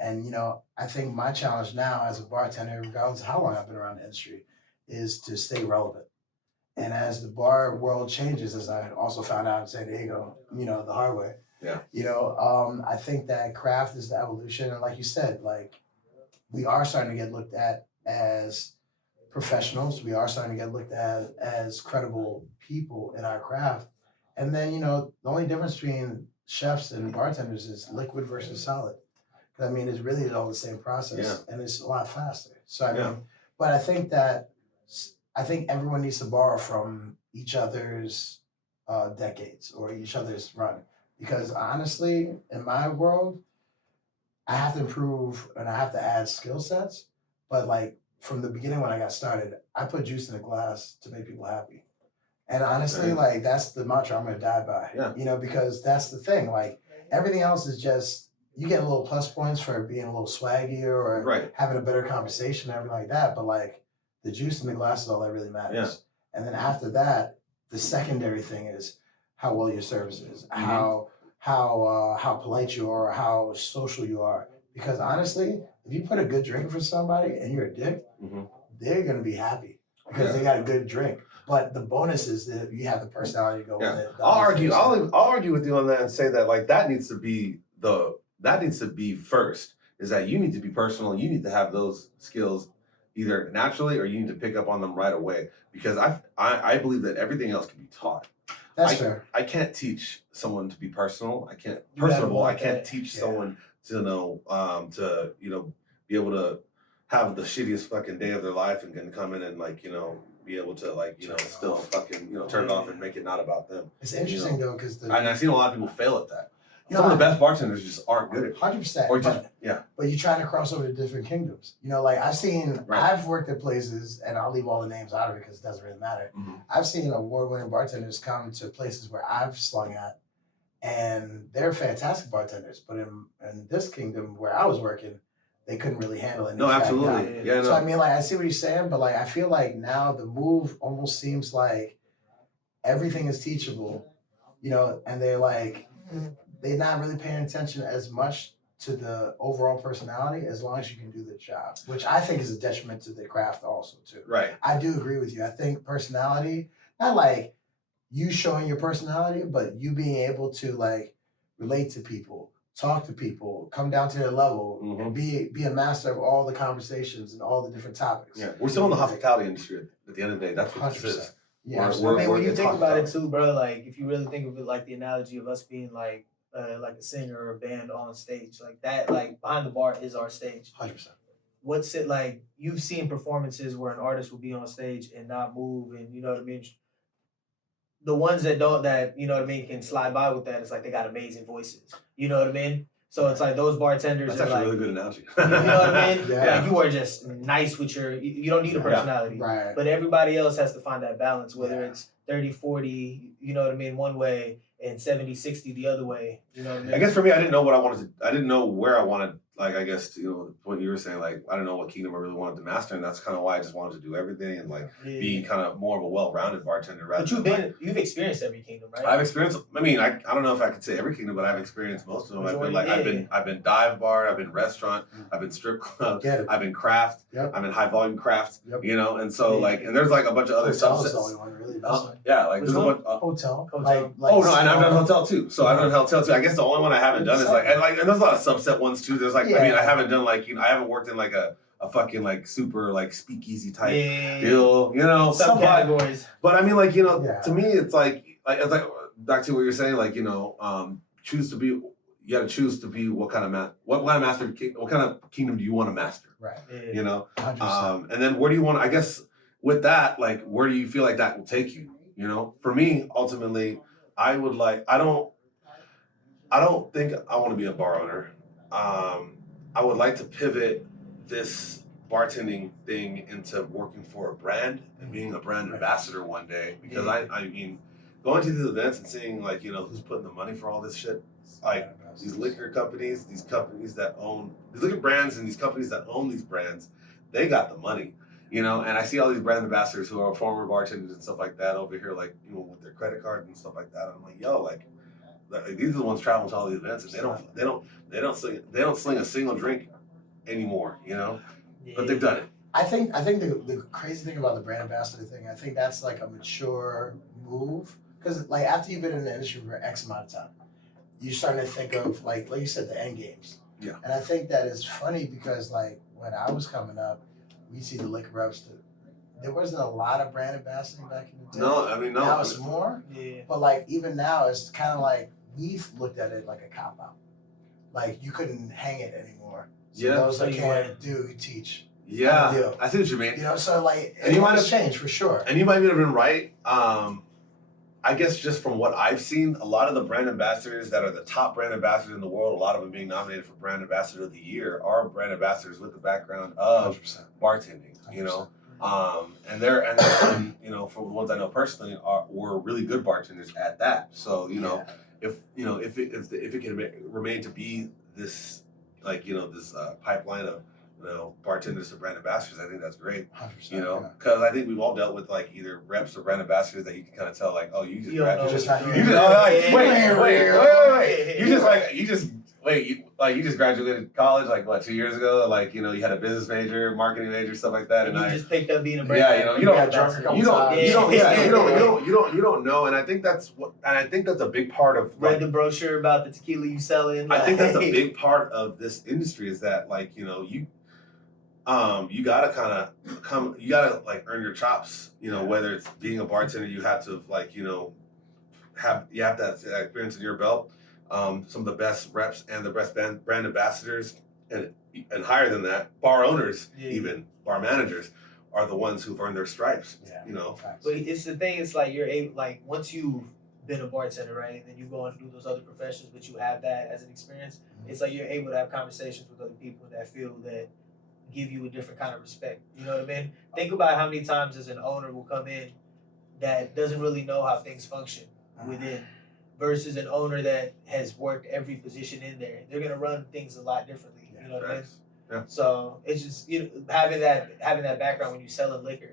And, I think my challenge now as a bartender, regardless of how long I've been around the industry, is to stay relevant. And as the bar world changes, as I also found out in San Diego, the hard way, I think that craft is the evolution. And like you said, like we are starting to get looked at as professionals. We are starting to get looked at as credible people in our craft. And then, the only difference between chefs and bartenders is liquid versus solid. I mean, it's really all the same process, and it's a lot faster. So I mean, but I think everyone needs to borrow from each other's decades or each other's run, because honestly, in my world, I have to improve and I have to add skill sets. But like from the beginning when I got started, I put juice in a glass to make people happy, and honestly, like that's the mantra I'm gonna die by. Yeah. Because that's the thing. Like everything else is just. You get a little plus points for being a little swaggier or having a better conversation and everything like that. But like the juice in the glass is all that really matters. Yeah. And then after that, the secondary thing is how well your service is, how polite you are, how social you are. Because honestly, if you put a good drink for somebody and you're a dick, they're gonna be happy because they got a good drink. But the bonus is that you have the personality to go with it. I'll argue with you on that and say that like that needs to be first, is that you need to be personal. You need to have those skills either naturally or you need to pick up on them right away, because I believe that everything else can be taught. That's fair. I can't teach someone to be personal. I can't personable. I can't teach someone to know to be able to have the shittiest fucking day of their life and can come in and like be able to like still fucking turn it off and make it not about them. It's interesting though, because and I've seen a lot of people fail at that. Some of the best bartenders just aren't good at it. 100%. Or just, But you're trying to cross over to different kingdoms. Like I've worked at places, and I'll leave all the names out of it because it doesn't really matter. I've seen award-winning bartenders come to places where I've slung at, and they're fantastic bartenders. But in this kingdom where I was working, they couldn't really handle it. No, absolutely. Yeah, so I mean, like I see what you're saying, but like I feel like now the move almost seems like everything is teachable, and they're like. They're not really paying attention as much to the overall personality as long as you can do the job, which I think is a detriment to the craft also too. Right. I do agree with you. I think personality, not like you showing your personality, but you being able to like relate to people, talk to people, come down to their level, and be a master of all the conversations and all the different topics. Yeah, we're still in the hospitality industry at the end of the day. That's what 100%. This is. Yeah, when you think about it too, bro, like if you really think of it like the analogy of us being like a singer or a band on stage, like that, like behind the bar is our stage. 100%. What's it like? You've seen performances where an artist will be on stage and not move, and you know what I mean. The ones that don't, can slide by with that. It's like they got amazing voices. You know what I mean? So it's like those bartenders. That's actually a really good analogy. You know what I mean? Yeah. Like you are just nice with you don't need a personality. Right. But everybody else has to find that balance, whether it's 30-40, you know what I mean, one way, and 70-60 the other way. You know what I mean? I guess for me, I didn't know what I wanted to. I didn't know where I wanted. Like I guess what you were saying. Like I don't know what kingdom I really wanted to master, and that's kind of why I just wanted to do everything and like be kind of more of a well-rounded bartender. But you've experienced every kingdom, right? I've experienced. I mean, I don't know if I could say every kingdom, but I've experienced most of them. I've been dive bar, I've been restaurant, I've been strip club, I've been craft, I'm in high volume craft. And so and there's like a bunch of other subsets. There's a bunch. Hotel. And I've done hotel too. So I've done hotel too. I guess the only one I haven't done is and there's a lot of subset ones too. There's I haven't done I haven't worked in like a a fucking like super like speakeasy type deal, you know. Some categories. But I mean, like, you know, Yeah. to me, it's like back to what you're saying, like, you know, choose to be. You got to choose to be what kind of master, what kind of kingdom do you want to master? Right. You know, 100%. and then where do you want? I guess with that, like, where do you feel like that will take you? You know, for me, ultimately, I would like. I don't think I want to be a bar owner. I would like to pivot this bartending thing into working for a brand and being a brand ambassador one day. Because I mean, going to these events and seeing like, you know, who's putting the money for all this shit, like these liquor companies, these companies that own these liquor brands, and these companies that own these brands, they got the money. You know, and I see all these brand ambassadors who are former bartenders and stuff like that over here, like, you know, with their credit card and stuff like that. I'm like, yo, like these are the ones traveling to all these events, and they don't sling a single drink anymore, you know. But they've done it. I think the crazy thing about the brand ambassador thing, I think that's like a mature move, because like after you've been in the industry for X amount of time, you're starting to think of like you said, the end games. Yeah. And I think that is funny because like when I was coming up, we see the liquor reps. There wasn't a lot of brand ambassading back in the day. No, I mean, no. Now it's more. Yeah. But like even now, it's kind of like we've looked at it like a cop out. Like you couldn't hang it anymore. So Yeah. those So that you can't do, you teach. Yeah, deal. I see what you mean. You know, so like And you might might have- changed for sure. And you might have been right. I guess just from what I've seen, a lot of the brand ambassadors that are the top brand ambassadors in the world, a lot of them being nominated for Brand Ambassador of the Year, are brand ambassadors with the background of 100%. bartending. You know, and you know, from the ones I know personally, were really good bartenders at that. So you know, if it can remain to be this, like, you know, this pipeline of, you know, bartenders to brand ambassadors, I think that's great. 100%. You know, because I think we've all dealt with like either reps or brand ambassadors that you can kind of tell, like, oh, you just You don't know graduated. Just what not- You you're just, doing. wait. You just graduated college like what, 2 years ago? Like, you know, you had a business major, marketing major, stuff like that, And and you I just picked up being a brand. yeah, you know, you got drunk a couple you don't times. you don't know, and I think that's a big part of Read the brochure about the tequila you selling. I think that's a big part of this industry, is that, like, you know, you gotta you gotta like earn your chops, you know, whether it's being a bartender, you have to, like, you know, have that experience in your belt. Some of the best reps and the best brand ambassadors, and higher than that, bar owners, even bar managers, are the ones who've earned their stripes. Yeah. You know. Facts. But it's the thing. It's like you're able, like once you've been a bartender, right, and then you go and do those other professions, but you have that as an experience. It's like you're able to have conversations with other people that feel that give you a different kind of respect. You know what I mean? Think about how many times as an owner will come in that doesn't really know how things function within, versus an owner that has worked every position in there. They're gonna run things a lot differently. You know what I mean? Yeah. So it's just, you know, having that background when you selling liquor,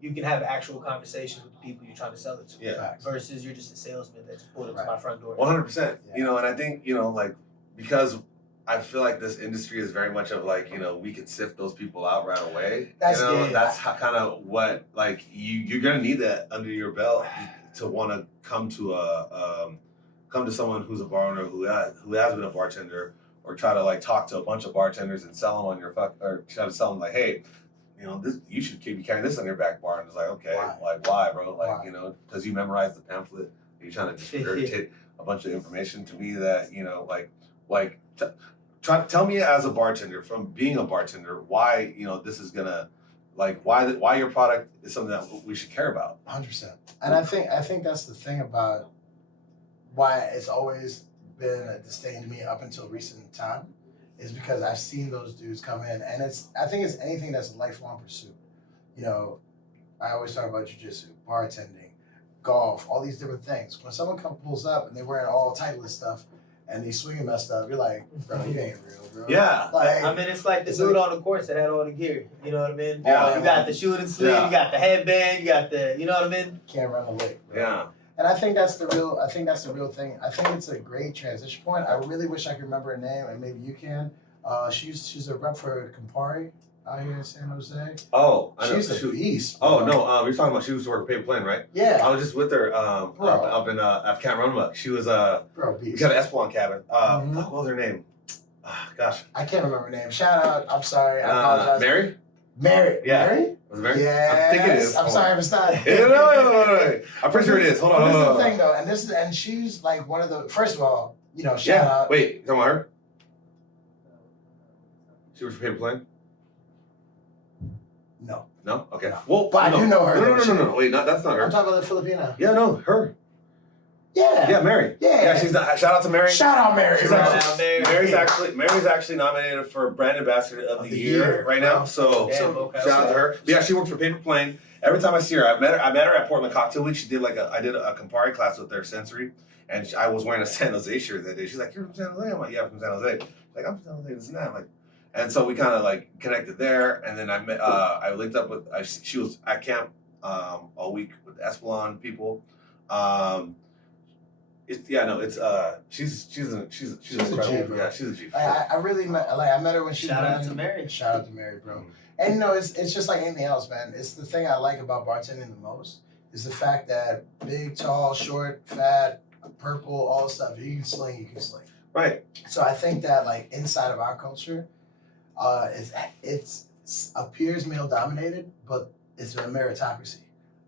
you can have actual conversations with the people you're trying to sell it to. Yeah. Facts. Versus you're just a salesman that just pulled up Right. to my front door. 100%. Yeah. You know, and I think, you know, like, because I feel like this industry is very much of like, you know, we can sift those people out right away. That's you know, good. that's kind of what, like, you're gonna need that under your belt to want to come to someone who's a bar owner who has been a bartender, or try to like talk to a bunch of bartenders and sell them on your or try to sell them like, hey, you know, this, you should be carrying this on your back bar. And it's like, okay, Why? like, why, bro? Like, Why? you know, because you memorized the pamphlet. You're trying to just regurgitate a bunch of information to me that, you know, tell me as a bartender, from being a bartender, why, you know, this is gonna, like, why your product is something that we should care about. 100%. And I think that's the thing about why it's always been a disdain to me up until recent time, is because I've seen those dudes come in, and I think it's anything that's a lifelong pursuit. You know, I always talk about jiu-jitsu, bartending, golf, all these different things. When someone pulls up and they're wearing all Titleist stuff and they swinging messed up, you're like, bro, you ain't real, bro. Yeah. Like, I mean, it's like the It's dude like- on the course that had all the gear. You know what I mean? Yeah. You got the shooting sleeve, Yeah. you got the headband, you got the, you know what I mean? can't run a lick, bro. Yeah. And I think that's the real thing. I think it's a great transition point. I really wish I could remember her name, and maybe you can. She's a rep for Campari out here in San Jose. Oh, I know. She's a beast. Oh bro. no, we're talking about she was working paper plane, right? I Yeah, was just with her Bro. up in Camp Roanoke. She was bro, we beast. got an Espelon cabin. Mhm. Fuck, what was her name? Gosh. I can't remember her name. Shout out. I'm sorry. I apologize. Mary? Mary. Yeah. Mary? Was it Mary? Yes. I think it is. I'm sorry if it's not. No. I'm pretty sure it is. Hold on. This is the thing though, and she's like one of the. First of all, shout out. Wait, you talking about her? She was for Paper Plane? No. No? Okay. No. Well, But I do know her. No. Wait, that's not her. I'm talking about the Filipina. Yeah, no, her. Yeah. Yeah, Mary. Yeah. She's not. Shout out to Mary. Shout out Mary. She's Mary's actually nominated for Brand Ambassador of the year right now. So shout out to her. But yeah, she works for Paper Plane. Every time I see her, I met her at Portland Cocktail Week. She did I did a Campari class with their sensory, and I was wearing a San Jose shirt that day. She's like, "You're from San Jose?" I'm like, "Yeah, I'm from San Jose." She's like, "I'm from San Jose, this and that." I'm like, and so we kind of connected there, and then I linked up with she was at camp all week with the Espelon people. She's incredible. G, bro. Yeah, she's a G. I really I met her when she Shout was out to Mary. Shout out to Mary, bro. And it's just like anything else, man. It's the thing I like about bartending the most is the fact that big, tall, short, fat, purple, all the stuff. You can sling. Right. So I think that inside of our culture, it appears male dominated, but it's a meritocracy.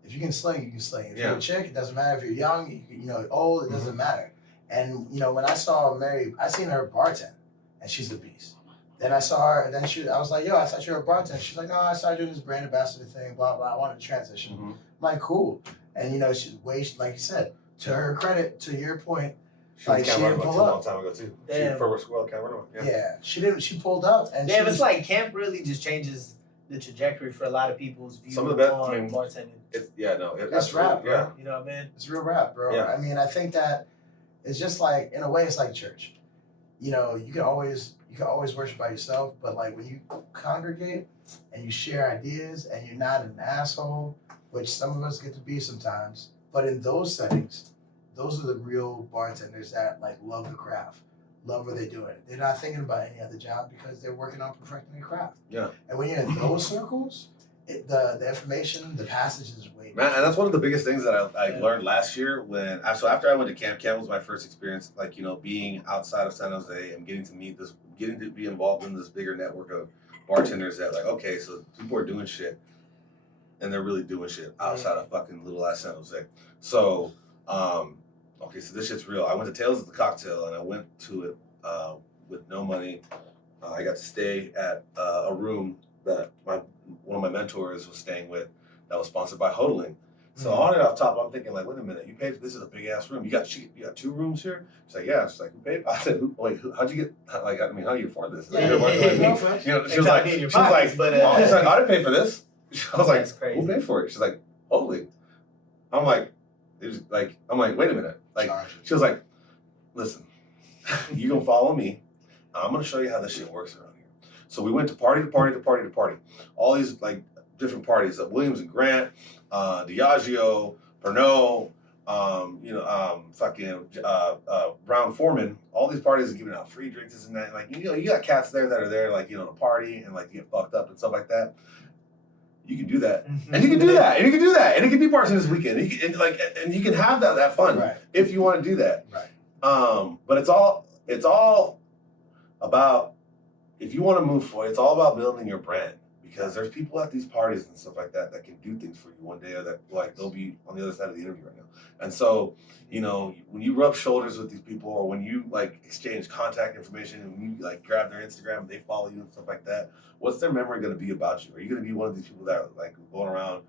If you can sling, you can sling. If you're a chick, it doesn't matter. If you're young, old, it doesn't matter. And when I saw Mary, I seen her bartend, and she's the beast. Then I saw her, and then I was like, yo, I thought you were a bartender. She's like, no, I started doing this brand ambassador thing, blah, blah. I wanted to transition. Mm-hmm. I'm like, cool. And, she's like you said, to her credit, to your point, she didn't pull up. A long time ago, too. Damn. She first school at Camp Runaway. Yeah, she pulled up. And damn, it's like camp really just changes the trajectory for a lot of people's view on bartending. It's rap, bro. Yeah. You know what I mean? It's real rap, bro. Yeah. I mean, I think that it's just in a way, it's like church. You can always worship by yourself, but when you congregate and you share ideas and you're not an asshole, which some of us get to be sometimes, but in those settings, those are the real bartenders that love the craft, love what they're doing. They're not thinking about any other job because they're working on perfecting their craft. Yeah. And when you're in those circles, the information, the passage is way Man, and that's one of the biggest things that I learned last year so after I went to camp. Camp was my first experience, being outside of San Jose and getting to be involved in this bigger network of bartenders that okay, so people are doing shit, and they're really doing shit outside of fucking little ass San Jose. So, okay, so this shit's real. I went to Tales of the Cocktail, and I went to it with no money. I got to stay at a room that one of my mentors was staying with that was sponsored by Hodling. So on it off top, I'm thinking wait a minute, you paid for this? Is a big ass room. You got 2 rooms here? She's like, yeah. She's like, who paid? I said, how'd you get? How do you afford this? She was like, I didn't pay for this. I was like, who paid for it? She's like, Hodling. I'm like, wait a minute. She was like, listen, you gonna follow me. I'm gonna show you how this shit works around here. So we went to party to party to party to party. All these different parties, Williams and Grant, Diageo, Pernod, Brown Foreman. All these parties are giving out free drinks, this and that. You got cats there that are there, to party and to get fucked up and stuff like that. You can do that, and you can do that, and you can do that, and it can be bartending this weekend. And you can have that fun if you want to do that. Right. But it's all about, if you want to move forward, it's all about building your brand, because there's people at these parties and stuff like that that can do things for you one day, or that they'll be on the other side of the interview right now. And so, when you rub shoulders with these people, or when you exchange contact information, and when you grab their Instagram and they follow you and stuff like that, what's their memory going to be about you? Are you going to be one of these people that are going around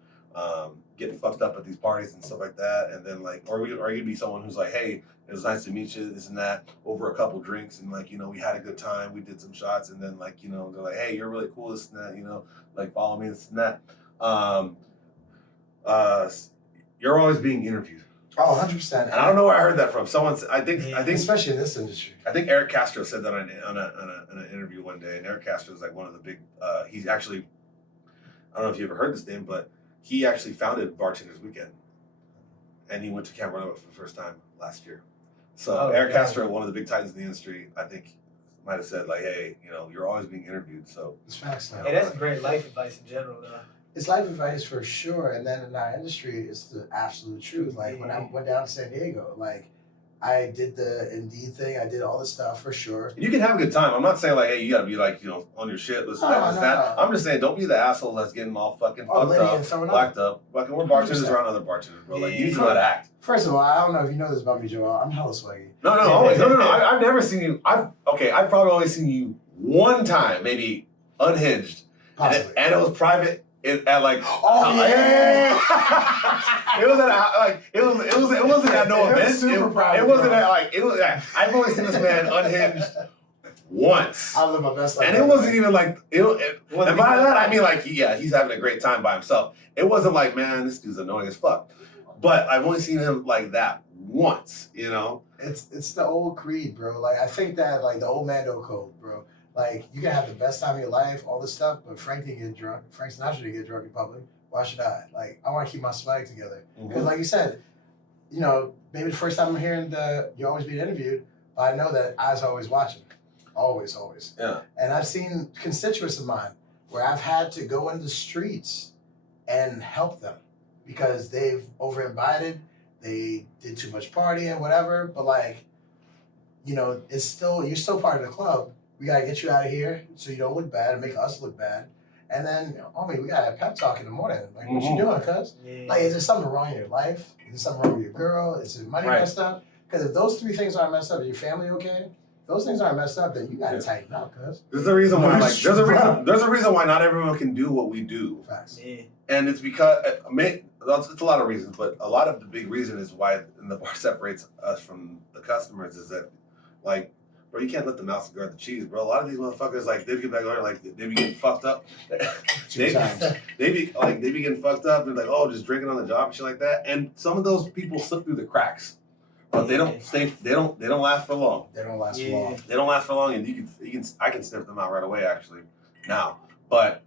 getting fucked up at these parties and stuff like that, and then or are you going to be someone who's hey, it was nice to meet you, this and that, over a couple drinks, and we had a good time, we did some shots, and then they're like, hey, you're really cool, this and that, follow me, this and that. You're always being interviewed. Oh, 100%. And I don't know where I heard that from. I think especially in this industry. I think Eric Castro said that on an interview one day, and Eric Castro is one of the big. He's actually, I don't know if you ever heard this name, but he actually founded Bartenders Weekend, and he went to Camp Runaway for the first time last year. So Eric Castro, one of the big titans in the industry, I think might have said hey, you're always being interviewed. So it's facts. Hey, that's great life advice in general, though. It's life advice for sure, and then in our industry, it's the absolute truth. When I went down to San Diego, I did the Indeed thing. I did all the stuff for sure. You can have a good time. I'm not saying like, hey, you gotta be like, on your shit. Let's No. I'm just saying, don't be the asshole that's getting all fucking fucked up, blacked up. Fucking, we're bartenders 100%. around other bartenders, bro. Like, you need to know how to act. First of all, I don't know if you know this about me, Joel. I'm hella swaggy. No. I've never seen you. I've probably only seen you one time, maybe unhinged, Possibly. and it was private. At like, Oh yeah. It was at it wasn't at no event. Super private. It wasn't at like it was. I've only seen this man unhinged once. I live my best life. And it wasn't even like and by that I mean like he's having a great time by himself. It wasn't like, man, this dude's annoying as fuck. But I've only seen him like that once, It's the old creed, bro. Like I think that like the old Mando code, bro. Like you can have the best time of your life, all this stuff, but Frank didn't get drunk. Frank Sinatra didn't get drunk in public. Why should I? Like I want to keep my swag together because, like you said, maybe the first time I'm hearing you always being interviewed, but I know that eyes are always watching, always. Yeah. And I've seen constituents of mine where I've had to go into the streets and help them because they've over-invited, they did too much partying, whatever. But like, it's still you're still part of the club. We gotta get you out of here so you don't look bad and make us look bad. And then, homie, we gotta have pep talk in the morning. Like, what you doing, cuz? Yeah. Like, is there something wrong in your life? Is there something wrong with your girl? Is your money messed up? Because if those three things aren't messed up, is your family okay? If those things aren't messed up, then you gotta tighten up, cuz. There's a reason why, there's a reason why not everyone can do what we do. Facts. Yeah. And it's because it's a lot of reasons, but a lot of the big reason is why the bar separates us from the customers is that, like, bro, you can't let the mouse guard the cheese, bro. A lot of these motherfuckers, like, they get back over, like, they be getting fucked up. they be getting fucked up and like, oh, just drinking on the job and shit like that. And some of those people slip through the cracks, but they don't last for long. They don't last for long. They don't last for long, and I can sniff them out right away, actually, now. But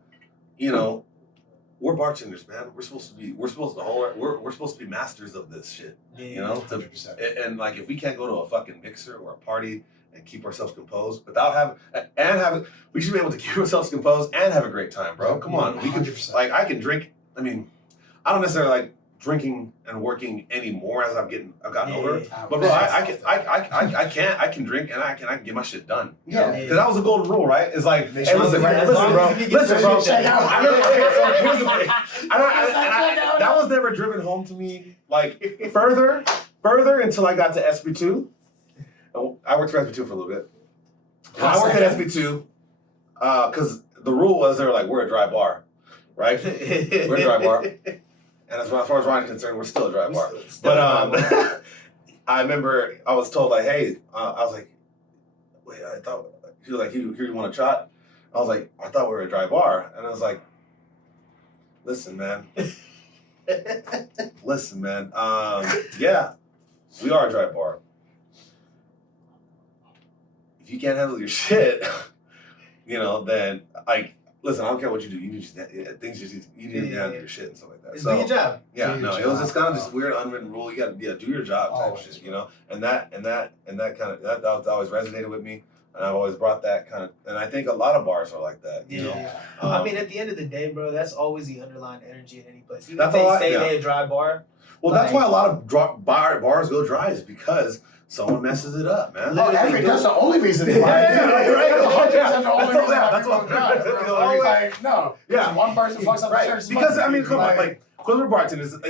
we're bartenders, man. We're supposed to be masters of this shit. And like, if we can't go to a fucking mixer or a party and keep ourselves composed we should be able to keep ourselves composed and have a great time, bro. Come on. We can, like, I can drink. I mean, I don't necessarily like drinking and working anymore as I've gotten older. But bro, I can drink and I can get my shit done. Yeah. Because that was the golden rule, right? It's like, hey, listen, bro. That was never driven home to me, like, further until I got to SB2. I worked for SB2 for a little bit. When I worked at SB2, because the rule was, they were like, we're a dry bar, right? We're a dry bar. And as far as Ronnie's concerned, we're still a dry bar. But I remember I was told, like, hey, I was like, wait, I thought, he was like, here, you want a shot? I was like, I thought we were a dry bar. And I was like, listen, man. Yeah, we are a dry bar. If you can't handle your shit, then, like, listen, I don't care what you do. You need to handle your shit and stuff like that. It's do your job. Yeah, it was just kind of this weird unwritten rule. You got to do your job type shit, And that always resonated with me, and I've always brought that kind of. And I think a lot of bars are like that. I mean, at the end of the day, bro, that's always the underlying energy in any place. Even if they say they're a dry bar. Well, that's why a lot of bars go dry, is because someone messes it up, man. That's the only reason they buy it. That's the only reason. That's what I'm trying. Like, no. Yeah. One person fucks up the church. Because, I mean, come on, like, because we're bartenders, a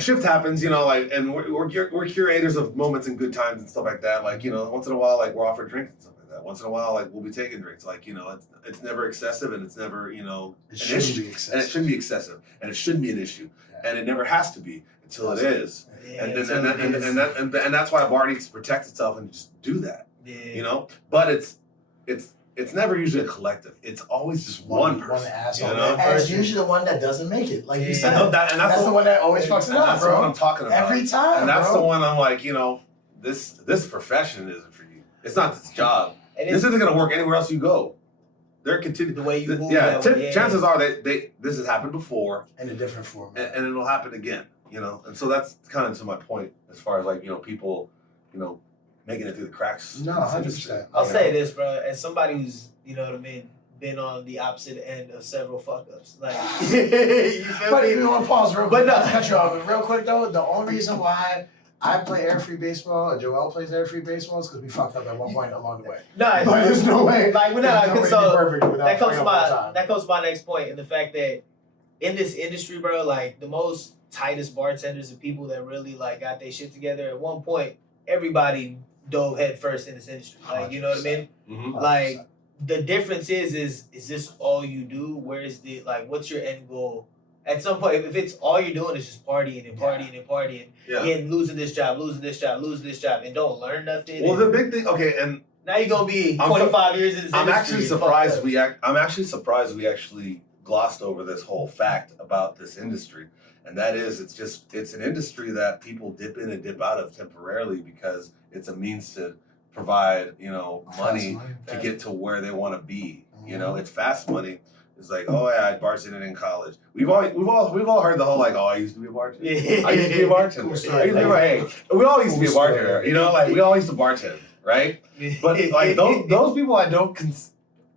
shift happens, and we're curators of moments and good times and stuff like that. Like, once in a while, like, we're offered drinks and stuff like that. Once in a while, like, we'll be taking drinks. Like, it's never excessive, and it's never, an issue. And it shouldn't be excessive, and it shouldn't be an issue, and it never has to be until it is. And that's why a bar needs to protect itself and just do that. But it's never usually a collective. It's always just one person. One asshole. And it's usually the one that doesn't make it. Like you said. That's the one that always fucks it up, that's bro. That's what I'm talking about. Every time, and that's the one I'm like, this profession isn't for you. It's not this job. This isn't going to work anywhere else you go. They're continuing. The way you move. Chances are this has happened before. In a different form. And it'll happen again. And so that's kind of to my point as far as, like, people, making it through the cracks. No, 100%. I'll say this, bro. As somebody who's, been on the opposite end of several fuck ups, like, you feel but me? you want to pause real quick? But cut you off. But real quick though, the only reason why I play air free baseball, and Joel plays air free baseball because we fucked up at one point along the way. No, But there's no way. like we're there's not. no way to be So perfect without that comes to fucking up all the my time. that comes to my next point, and the fact that in this industry, bro, like the most tightest bartenders and people that really like got their shit together. At one point, everybody dove head first in this industry. Like, you know what I mean? Mm-hmm. Like the difference is this all you do? Where is the like? What's your end goal? At some point, if it's all you're doing is just partying and partying and partying, and losing this job, and don't learn nothing. Well, the big thing, okay, and now you're gonna be 25 years in this I'm industry. actually surprised I'm actually surprised we actually glossed over this whole fact about this industry, and that is it's an industry that people dip in and dip out of temporarily because it's a means to provide money to get to where they want to be. It's fast money. It's like, oh yeah, I bartended in college. We've all heard the whole like, oh, I used to be a bartender. I used to be a bartender. We all used to be a bartender. Like we all used to bartend, right? But like those people, I don't.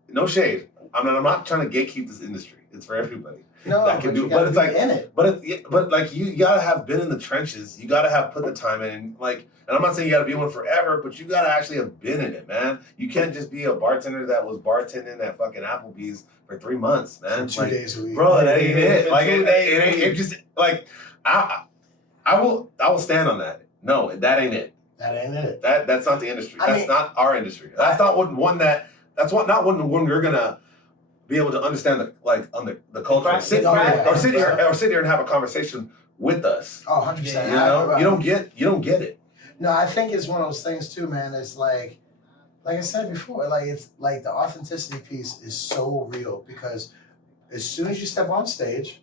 No shade. I'm not trying to gatekeep this industry. It's for everybody. No, that can do it. But it's like in it. But like you gotta have been in the trenches. You gotta have put the time in. And I'm not saying you gotta be one forever, but you gotta actually have been in it, man. You can't just be a bartender that was bartending at fucking Applebee's for 3 months, man. For 2 days a week. Bro, that ain't it. Like it just like I will stand on that. No, that ain't it. That ain't it. That's not the industry. That's not our industry. That's not not one we're gonna be able to understand the culture. Sit here and have a conversation with us. Oh, 100%. You don't get it. No, I think it's one of those things too, man. It's like I said before, like it's like the authenticity piece is so real because as soon as you step on stage,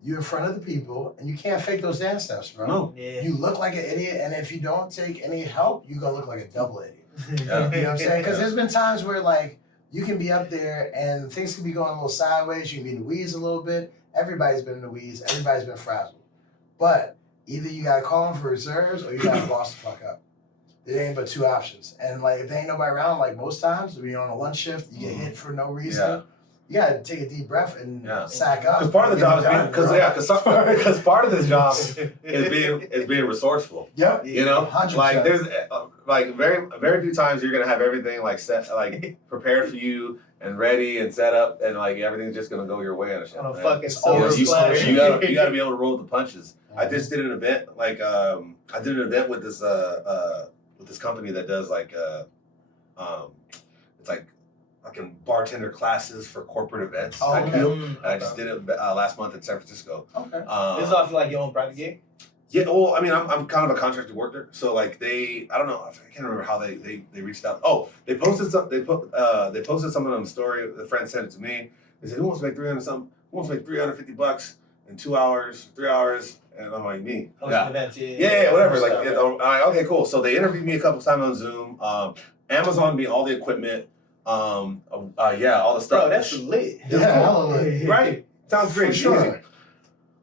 you're in front of the people and you can't fake those dance steps, bro. No. Yeah. You look like an idiot, and if you don't take any help, you're gonna look like a double idiot. Yeah. You know what I'm saying? Because there's been times where like you can be up there and things can be going a little sideways. You can be in the weeds a little bit. Everybody's been in the weeds. Everybody's been frazzled. But either you gotta call them for reserves or you gotta boss the fuck up. There ain't but two options. And like if there ain't nobody around, like most times when you're on a lunch shift, you get hit for no reason. Yeah. You gotta take a deep breath and sack up. Because part of the job is because part of this job is being resourceful. Yep. 100%. Like there's like very very few times you're gonna have everything like set like prepared for you and ready and set up and like everything's just gonna go your way and shit. Fucking silver platter. You gotta be able to roll with the punches. I just did an event with this company that does like it's like fucking bartender classes for corporate events. Oh, okay. And I just did it last month in San Francisco. Okay. This is off like your own private gig? Yeah, well, I mean, I'm kind of a contracted worker, so like I don't know, I can't remember how they reached out. Oh, they posted something on the story. The friend sent it to me. They said, "Who wants to make 300 something? Who wants to make $350 in 2 hours, 3 hours?" And I'm like, me. Events, whatever. Like, okay, cool. So they interviewed me a couple times on Zoom. Amazon me all the equipment. All the stuff. Bro, that's lit. Hella lit. Right? Sounds great. Sure. Easy.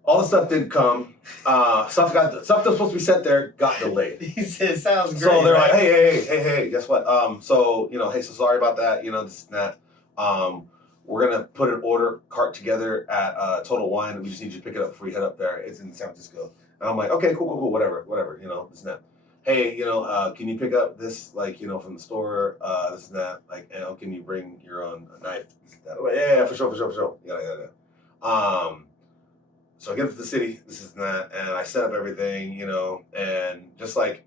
All the stuff didn't come. Stuff that was supposed to be sent there got delayed. He said, "Sounds great." So they're like, hey, guess what? So sorry about that. This and that. We're gonna put an order cart together at Total Wine. We just need you to pick it up before you head up there. It's in San Francisco. And I'm like, okay, cool, whatever. This and that. Hey, can you pick up this from the store? This and that. Like, can you bring your own knife? That way, yeah, for sure. Yeah. So I get up to the city, this is that, and I set up everything, and just like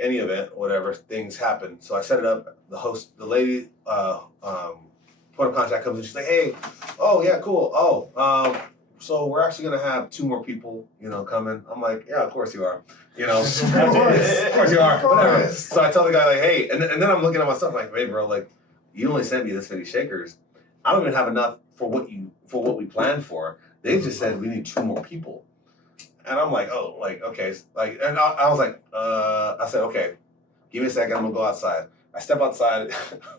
any event, whatever, things happen. So I set it up. The lady, point of contact comes in. She's like, "Hey, oh yeah, cool. Oh, so we're actually gonna have 2 more people, coming." I'm like, "Yeah, of course you are. Of course you are. Whatever." So I tell the guy like, "Hey," and then I'm looking at my stuff like, "Hey, bro, like, you only sent me this many shakers. I don't even have enough for what we planned for. They just said we need 2 more people." And I'm like, "Oh, like, okay." Like, and I was like, I said, "Okay, give me a second. I'm gonna go outside." I step outside,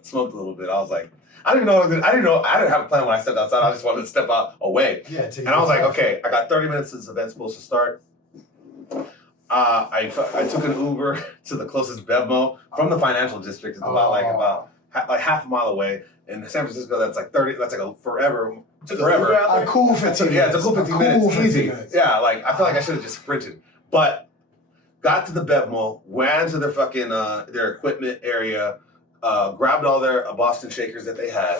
smoked a little bit. I was like, I didn't have a plan when I stepped outside. I just wanted to step out away. Yeah. And I was like, okay, I got 30 minutes since the event's supposed to start. I took an Uber to the closest Bevmo from the financial district. It's about half a mile away. In San Francisco, that's like 30. That's like a forever. A cool 15 minutes. Yeah, it's a cool 15 minutes. Easy. Yeah, like I feel like I should have just sprinted. But got to the Bevmo, ran to their fucking their equipment area, grabbed all their Boston shakers that they had,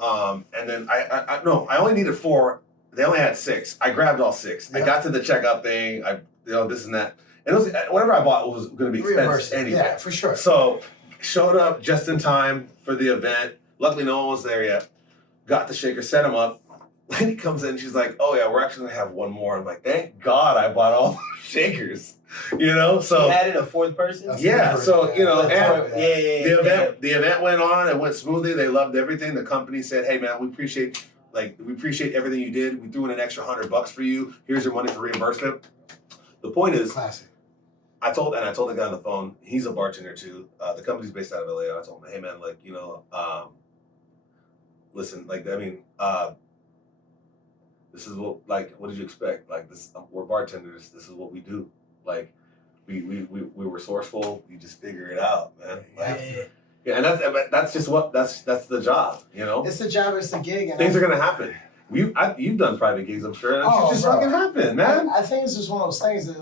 and then I only needed 4. They only had 6. I grabbed all 6. Yeah. I got to the checkout thing. This and that, and it was whatever I bought was going to be expensive anyway. Yeah, for sure. So showed up just in time for the event. Luckily, no one was there yet. Got the shaker, set them up. Lady comes in, she's like, "Oh yeah, we're actually gonna have one more." I'm like, "Thank God I bought all the shakers," So you added a 4th person. yeah, so and the the event went on. It went smoothly. They loved everything. The company said, "Hey man, we appreciate everything you did. We threw in an extra $100 for you. Here's your money for reimbursement." The point is, classic. I told the guy on the phone. He's a bartender too. The company's based out of LA. I told him, "Hey man, listen, this is what did you expect? Like this, we're bartenders. This is what we do. Like, we were resourceful. You just figure it out, man. Yeah, and that's just that's the job, It's the job, it's the gig. And things are gonna happen. You've done private gigs, I'm sure, and it's just fucking happen, man. I think it's just one of those things that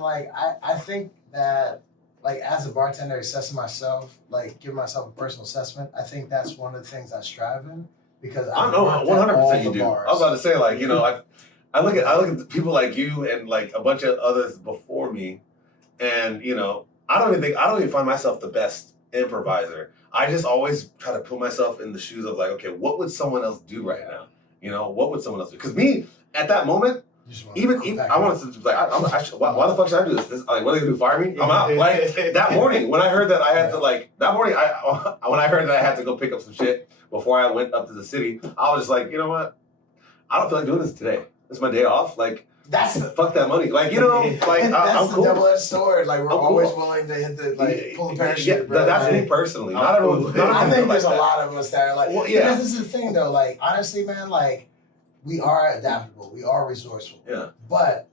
I think that as a bartender, assessing myself, give myself a personal assessment. I think that's one of the things I strive in because I know 100% you do. Bars. I was about to say I look at people like you and a bunch of others before me, and I don't even find myself the best improviser. I just always try to put myself in the shoes of okay, what would someone else do right now? What would someone else do? Because me at that moment, even I wanted to why the fuck should I do this? What are they gonna do? Fire me? I'm out. That morning when I heard that I had to when I heard that I had to go pick up some shit before I went up to the city, I was just like, you know what? I don't feel like doing this today. This is my day off. That's fuck that money. that's I'm the cool. double-edged sword. We're always willing to hit the pull the parachute. Yeah, that's me personally. Not everyone. I think there's a lot of us that are yeah. This is the thing though. Honestly, man, we are adaptable. We are resourceful. Yeah. But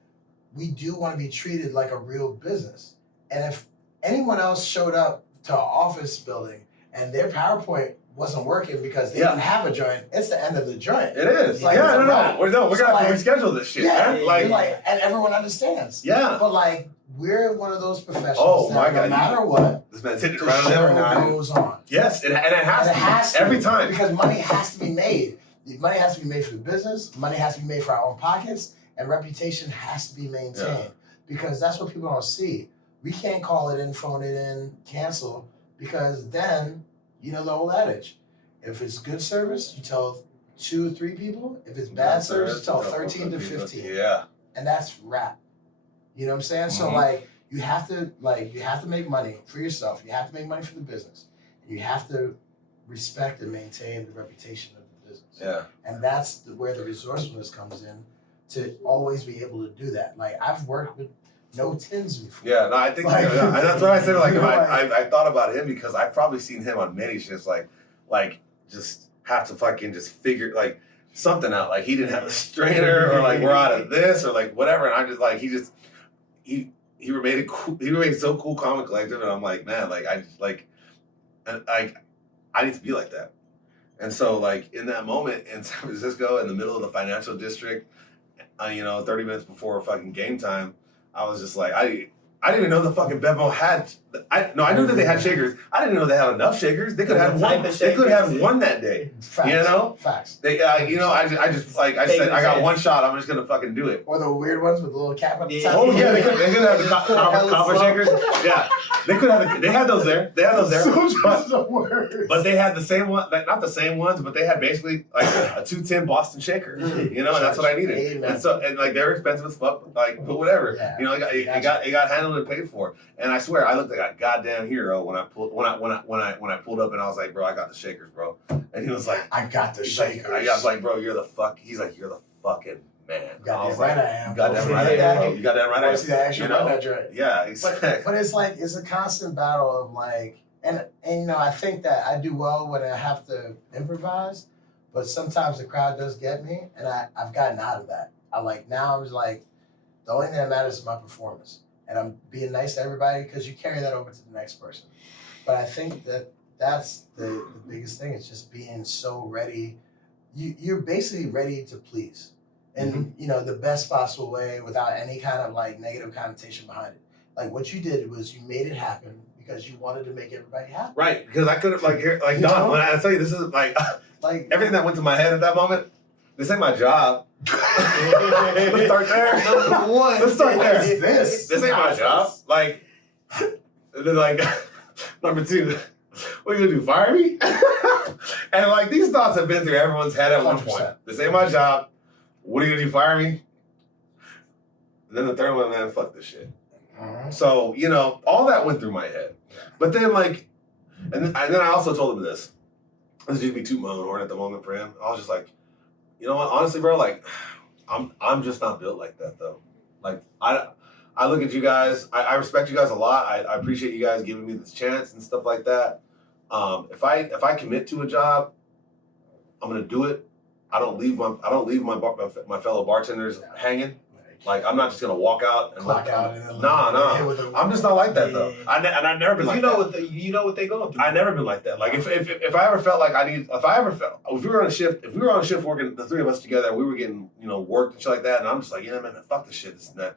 we do want to be treated like a real business. And if anyone else showed up to an office building and their PowerPoint wasn't working because they didn't have a joint, it's the end of the joint. It is. We're gonna have to reschedule this shit, man. And everyone understands. Yeah. But we're one of those professionals Oh my God! no matter what, this man's hitting the the ground every show night. goes on. Yes, and it has to every time because money has to be made. Money has to be made for the business. Money has to be made for our own pockets, and reputation has to be maintained because that's what people don't see. We can't call it in, phone it in, cancel because then the old adage: if it's good service, you tell 2 or 3 people. If it's bad service, you tell 13 to 15. Yeah, and that's rap. You know what I'm saying? Mm-hmm. So you have to make money for yourself. You have to make money for the business. And you have to respect and maintain the reputation of the business. Yeah. And that's where the resourcefulness comes in to always be able to do that. I've worked with no tins before. Yeah, no, I think and that's what I said. I thought about him because I've probably seen him on many shifts. Just have to fucking just figure something out. He didn't have a strainer, or we're out of this, or whatever. And I'm just he remained cool. He remained so cool, calm, and collective. And I'm like, man, I need to be like that. And so in that moment in San Francisco, in the middle of the financial district, 30 minutes before fucking game time, I was just I didn't even know the fucking Bevmo had. I knew that they had shakers. I didn't know they had enough shakers. They could have one. They could have one that day. Facts. Facts. They, I just I said I got one shot. I'm just gonna fucking do it. Or the weird ones with the little cap on the top. Oh yeah, they could have the copper shakers. Yeah, they could have. They had those there. But they had the same one. Not the same ones, but they had basically a 210 Boston shaker. And that's what I needed. Amen. And so they're expensive as fuck. But whatever. Yeah. It got handled and paid for. And I swear, I looked like a goddamn hero when I pulled up, and I was like, bro, I got the shakers, bro. And he was like, I got the shakers. I was like, bro, you're the fuck. He's like, you're the fucking man. Goddamn right I am. Goddamn right I am. You goddamn right I am. See that action on that joint. Yeah, exactly. But it's a constant battle of and I think that I do well when I have to improvise, but sometimes the crowd does get me, and I've gotten out of that. Now I'm just the only thing that matters is my performance. And I'm being nice to everybody because you carry that over to the next person. But I think that's the biggest thing. It's just being so ready. You're basically ready to please in the best possible way without any kind of negative connotation behind it. Like what you did was you made it happen because you wanted to make everybody happy. Right, because I couldn't like Don. When I tell you this is like everything that went to my head at that moment. This ain't my job. Let's start there. Number one. Let's start there. This ain't my job. Like, then like number two, what are you gonna do? Fire me? And like these thoughts have been through everyone's head at one 100%. point. This ain't my job. What are you gonna do? Fire me? And then the third one, man, fuck this shit. So, you know, all that went through my head. But then like, and then I also told him this. This is just me tooting my own horn at the moment for him. I was just like, you know what, honestly, bro, like, I'm just not built like that though. Like I look at you guys, I respect you guys a lot. I appreciate you guys giving me this chance and stuff like that. If I commit to a job, I'm gonna do it. I don't leave my fellow bartenders hanging. Like I'm not just gonna walk out and Clock out and then nah. I'm just not like that though. And I've never been like that. You know what they going through. I never been like that. Like if I ever felt like if we were on a shift working the three of us together, we were getting work and shit like that, and I'm just like, yeah man, fuck this shit, this and that.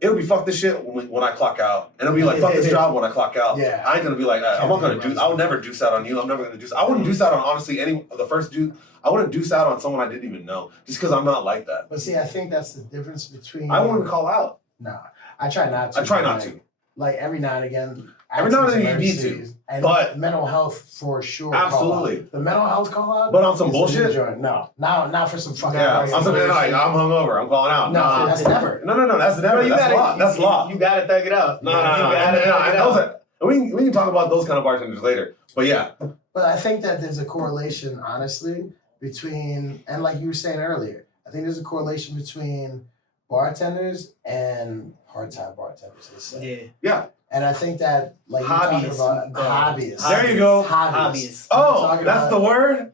It'll be fuck this shit when I clock out, and it'll be like fuck this job when I clock out. Yeah. I ain't gonna be like I'm not gonna do. I would never deuce out on you. I'm never gonna deuce. I wouldn't deuce out on honestly the first dude. I wouldn't deuce out on someone I didn't even know just because I'm not like that. But see, I think that's the difference between. I wouldn't call out. Nah, I try not to. I try not to. Like every now and again. Every now and then you need to. And But mental health for sure. absolutely. The mental health call out. But on some is bullshit? the joint. No, not for some fucking. Yeah, I'm hungover. I'm calling out. No, that's never. No, that's never. You That's gotta, law. That's law. You gotta thug it up. No. We can talk about those kind of bartenders later. But yeah. But I think that there's a correlation, honestly, between, and like you were saying earlier, I think there's a correlation between bartenders and part-time bartenders. Let's say. Yeah. And I think that, like Hobbyists. you're talking about hobbyists. There you go. Hobbyists. Oh, that's the word?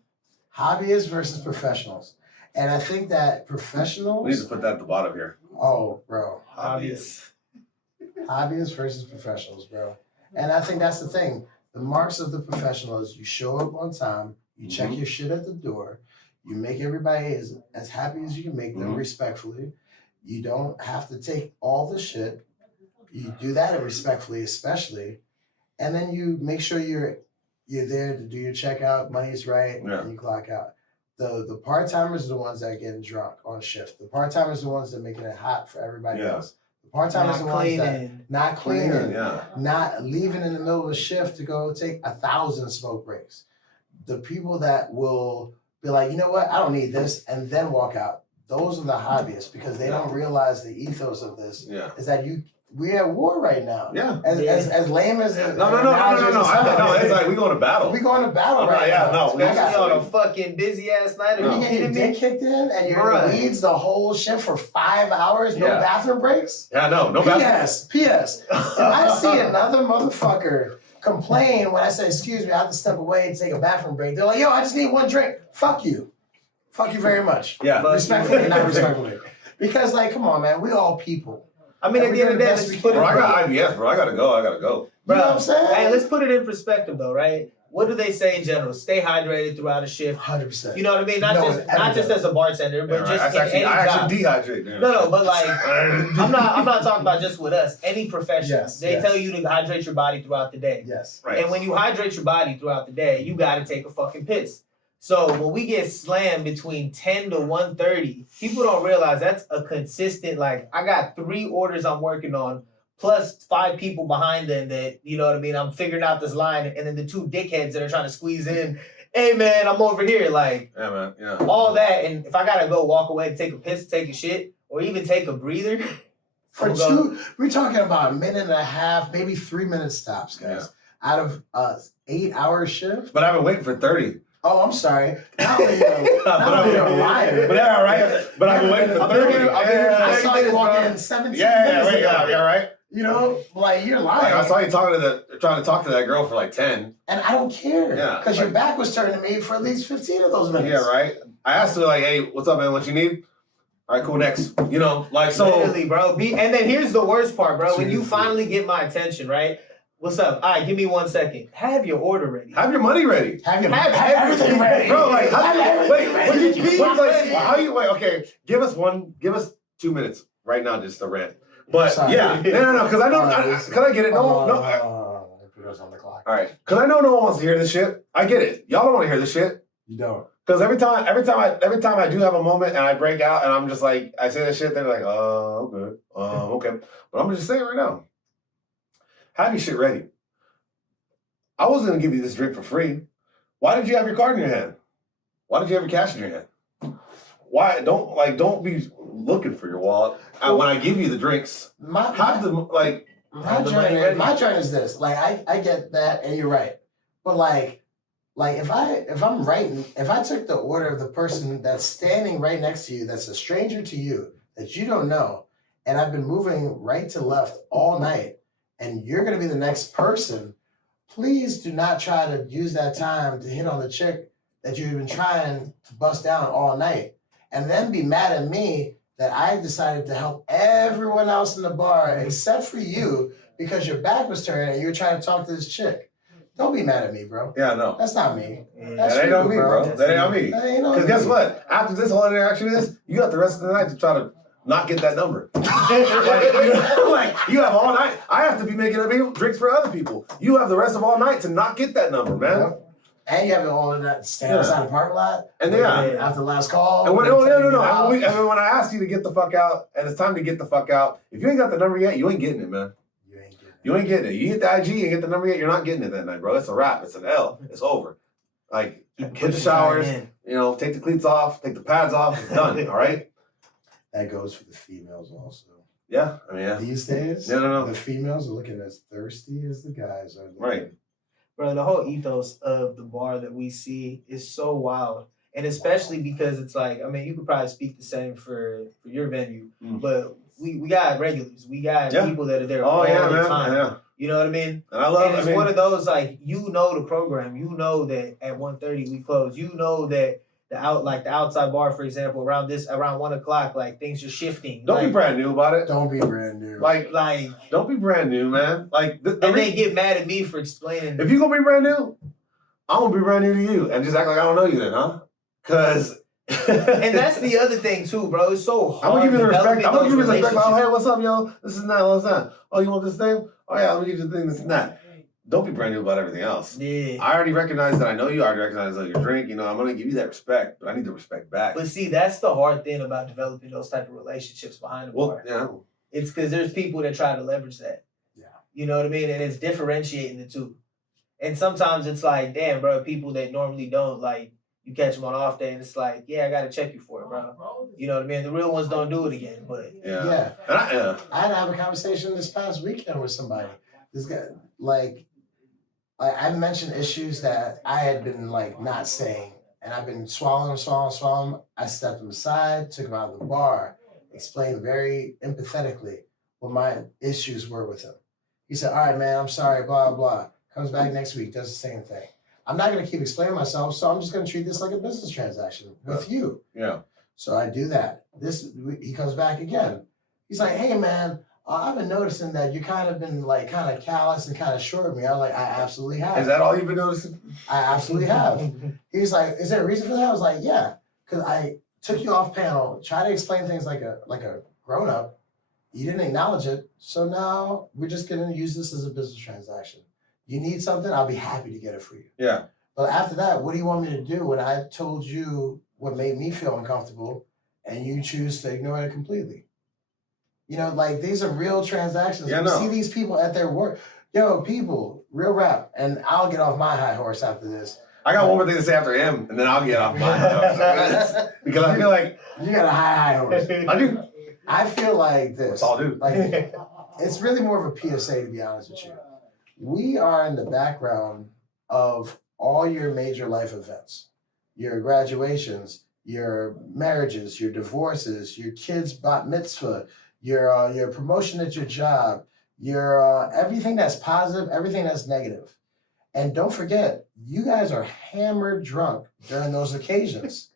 Hobbyists versus professionals. And I think that professionals. We need to put that at the bottom here. Oh, bro. Hobbyists. Hobbyists versus professionals, bro. And I think that's the thing. The marks of the professional is you show up on time, you check your shit at the door, you make everybody as happy as you can make them respectfully. You don't have to take all the shit. You do that respectfully, especially, and then you make sure you're there to do your checkout, money's right, and you clock out. The part-timers are the ones that are getting drunk on shift. The part-timers are the ones that are making it hot for everybody else. The part-timers are the ones that not cleaning, not leaving in the middle of a shift to go take 1,000 smoke breaks. The people that will be like, you know what, I don't need this, and then walk out. Those are the hobbyists because they don't realize the ethos of this is that we're at war right now. Yeah. As lame as No. It's like we going to battle. We going to battle right now. Especially on a fucking busy ass night. You get your dick kicked in and your leads the whole shift for 5 hours, no bathroom breaks. Yeah, no bathroom. P.S. If I see another motherfucker complain when I say, excuse me, I have to step away and take a bathroom break, they're like, yo, I just need one drink. Fuck you. Fuck you very much. Yeah. Respectfully, not respectfully. Because, like, come on, man, we all people. I mean, at the end of the day, let's put it. Bro, I got IBS, bro. I gotta go. Bro, you know what I'm saying? Hey, let's put it in perspective, though, right? What do they say in general? Stay hydrated throughout a shift. 100%. You know what I mean? Not just as a bartender, but just in any job. I actually dehydrate. No, but like, I'm not talking about just with us. Any profession, they tell you to hydrate your body throughout the day. Yes. Right. And when you hydrate your body throughout the day, you got to take a fucking piss. So when we get slammed between 10 to 1:30, people don't realize that's a consistent, like, I got 3 orders I'm working on, plus 5 people behind them that, you know what I mean, I'm figuring out this line, and then the 2 dickheads that are trying to squeeze in, hey man, I'm over here, like, yeah, man, yeah. All that, and if I gotta go walk away and take a piss, take a shit, or even take a breather. We're talking about a minute and a half, maybe 3 minute stops, guys, out of 8 hour shift. But I've been waiting for 30. Oh, I'm sorry. Not only you're a liar. But yeah, right. But I've been waiting for 30. I saw you walk in 17 minutes ago. Yeah, right. You know, like you're lying. Like, I saw you trying to talk to that girl for like 10. And I don't care. Yeah. Because your back was turned to me for at least 15 of those minutes. Yeah, right. I asked her like, hey, what's up, man? What you need? All right, cool, next. You know, like so. Literally, bro. And then here's the worst part, bro. When you finally get my attention, right? What's up? All right, give me 1 second. Have your order ready. Have your money ready. Have everything ready. Bro, like, wait, okay, give us 2 minutes right now just to rant. But Sorry. yeah, no, because I know, because I get it. No. Put us on the clock. All right, because I know no one wants to hear this shit. I get it. Y'all don't want to hear this shit. You don't. Because every time I do have a moment and I break out and I'm just like, I say that shit, they're like, okay, okay. But I'm just saying right now, have your shit ready. I wasn't gonna give you this drink for free. Why did you have your card in your hand? Why did you have your cash in your hand? Why don't be looking for your wallet. When I give you the drinks, my joint is this. Like I get that, and you're right. But like if I took the order of the person that's standing right next to you, that's a stranger to you, that you don't know, and I've been moving right to left all night, and you're gonna be the next person, please do not try to use that time to hit on the chick that you've been trying to bust down all night, and then be mad at me that I decided to help everyone else in the bar except for you because your back was turned and you were trying to talk to this chick. Don't be mad at me, bro. Yeah, no. That's not me. That ain't on me, bro. That ain't on me. Because guess what? After this whole interaction you got the rest of the night to try to not get that number. like, you have all night. I have to be making drinks for other people. You have the rest of all night to not get that number, man. Yep. And you have it all in that stand outside the parking lot. And after the last call. And no. When I asked you to get the fuck out, and it's time to get the fuck out, if you ain't got the number yet, you ain't getting it, man. You ain't getting it. You hit the IG and get the number yet, you're not getting it that night, bro. It's a wrap. It's an L. It's over. Like, hit the showers, take the cleats off, take the pads off. It's done, all right? That goes for the females also. Yeah, I mean, yeah. These days, no. The females are looking as thirsty as the guys are. Right. Bro, the whole ethos of the bar that we see is so wild. And especially because it's like, I mean, you could probably speak the same for your venue, but we got regulars. We got people that are there all the time. Yeah. You know what I mean? And it's one of those, like, the program. You know that at 1:30 we close. You know that the outside bar, for example, around 1 o'clock, like, things are shifting. Don't be brand new about it. Don't be brand new. Like don't be brand new, man. Like, they get mad at me for explaining. If you gonna be brand new, I'm gonna be brand new to you and just act like I don't know you then, huh? Cause and that's the other thing too, bro. It's so hard. I'm gonna give you the respect. I'm gonna give you the respect. Like, oh, hey, what's up, yo? This is that. What's that? Oh, you want this thing? Oh yeah, let me give you the thing. This and that. Don't be brand new about everything else. Yeah. I already recognize that I know you. I already recognize that your drink. I'm gonna give you that respect, but I need the respect back. But see, that's the hard thing about developing those type of relationships behind the bar. Yeah. It's because there's people that try to leverage that. Yeah. You know what I mean? And it's differentiating the two. And sometimes it's like, damn, bro, people that normally don't, like, you catch them on off day and it's like, yeah, I got to check you for it, bro. You know what I mean? The real ones don't do it again, but. Yeah. And I had to have a conversation this past weekend with somebody. This guy, like I mentioned issues that I had been, like, not saying. And I've been swallowing. I stepped them aside, took him out of the bar, explained very empathetically what my issues were with him. He said, all right, man, I'm sorry, blah, blah. Comes back next week, does the same thing. I'm not going to keep explaining myself, so I'm just going to treat this like a business transaction with you. Yeah. So I do that. He comes back again. He's like, hey, man, I've been noticing that you kind of been, like, kind of callous and kind of short with me. I'm like, I absolutely have. Is that all you've been noticing? I absolutely have. He's like, is there a reason for that? I was like, yeah, because I took you off panel, try to explain things like a grown-up. You didn't acknowledge it, so now we're just going to use this as a business transaction. You need something, I'll be happy to get it for you. Yeah. But after that, what do you want me to do when I told you what made me feel uncomfortable and you choose to ignore it completely? Like, these are real transactions. Yeah, See these people at their work. Yo, people, real rap. And I'll get off my high horse after this. I got one more thing to say after him, and then I'll get off my high horse. Because I feel like... You got a high horse. I do. I feel like this. That's all I do. Like, it's really more of a PSA, to be honest with you. We are in the background of all your major life events, your graduations, your marriages, your divorces, your kids' bat mitzvah, your promotion at your job, your everything that's positive, everything that's negative. And don't forget, you guys are hammered drunk during those occasions.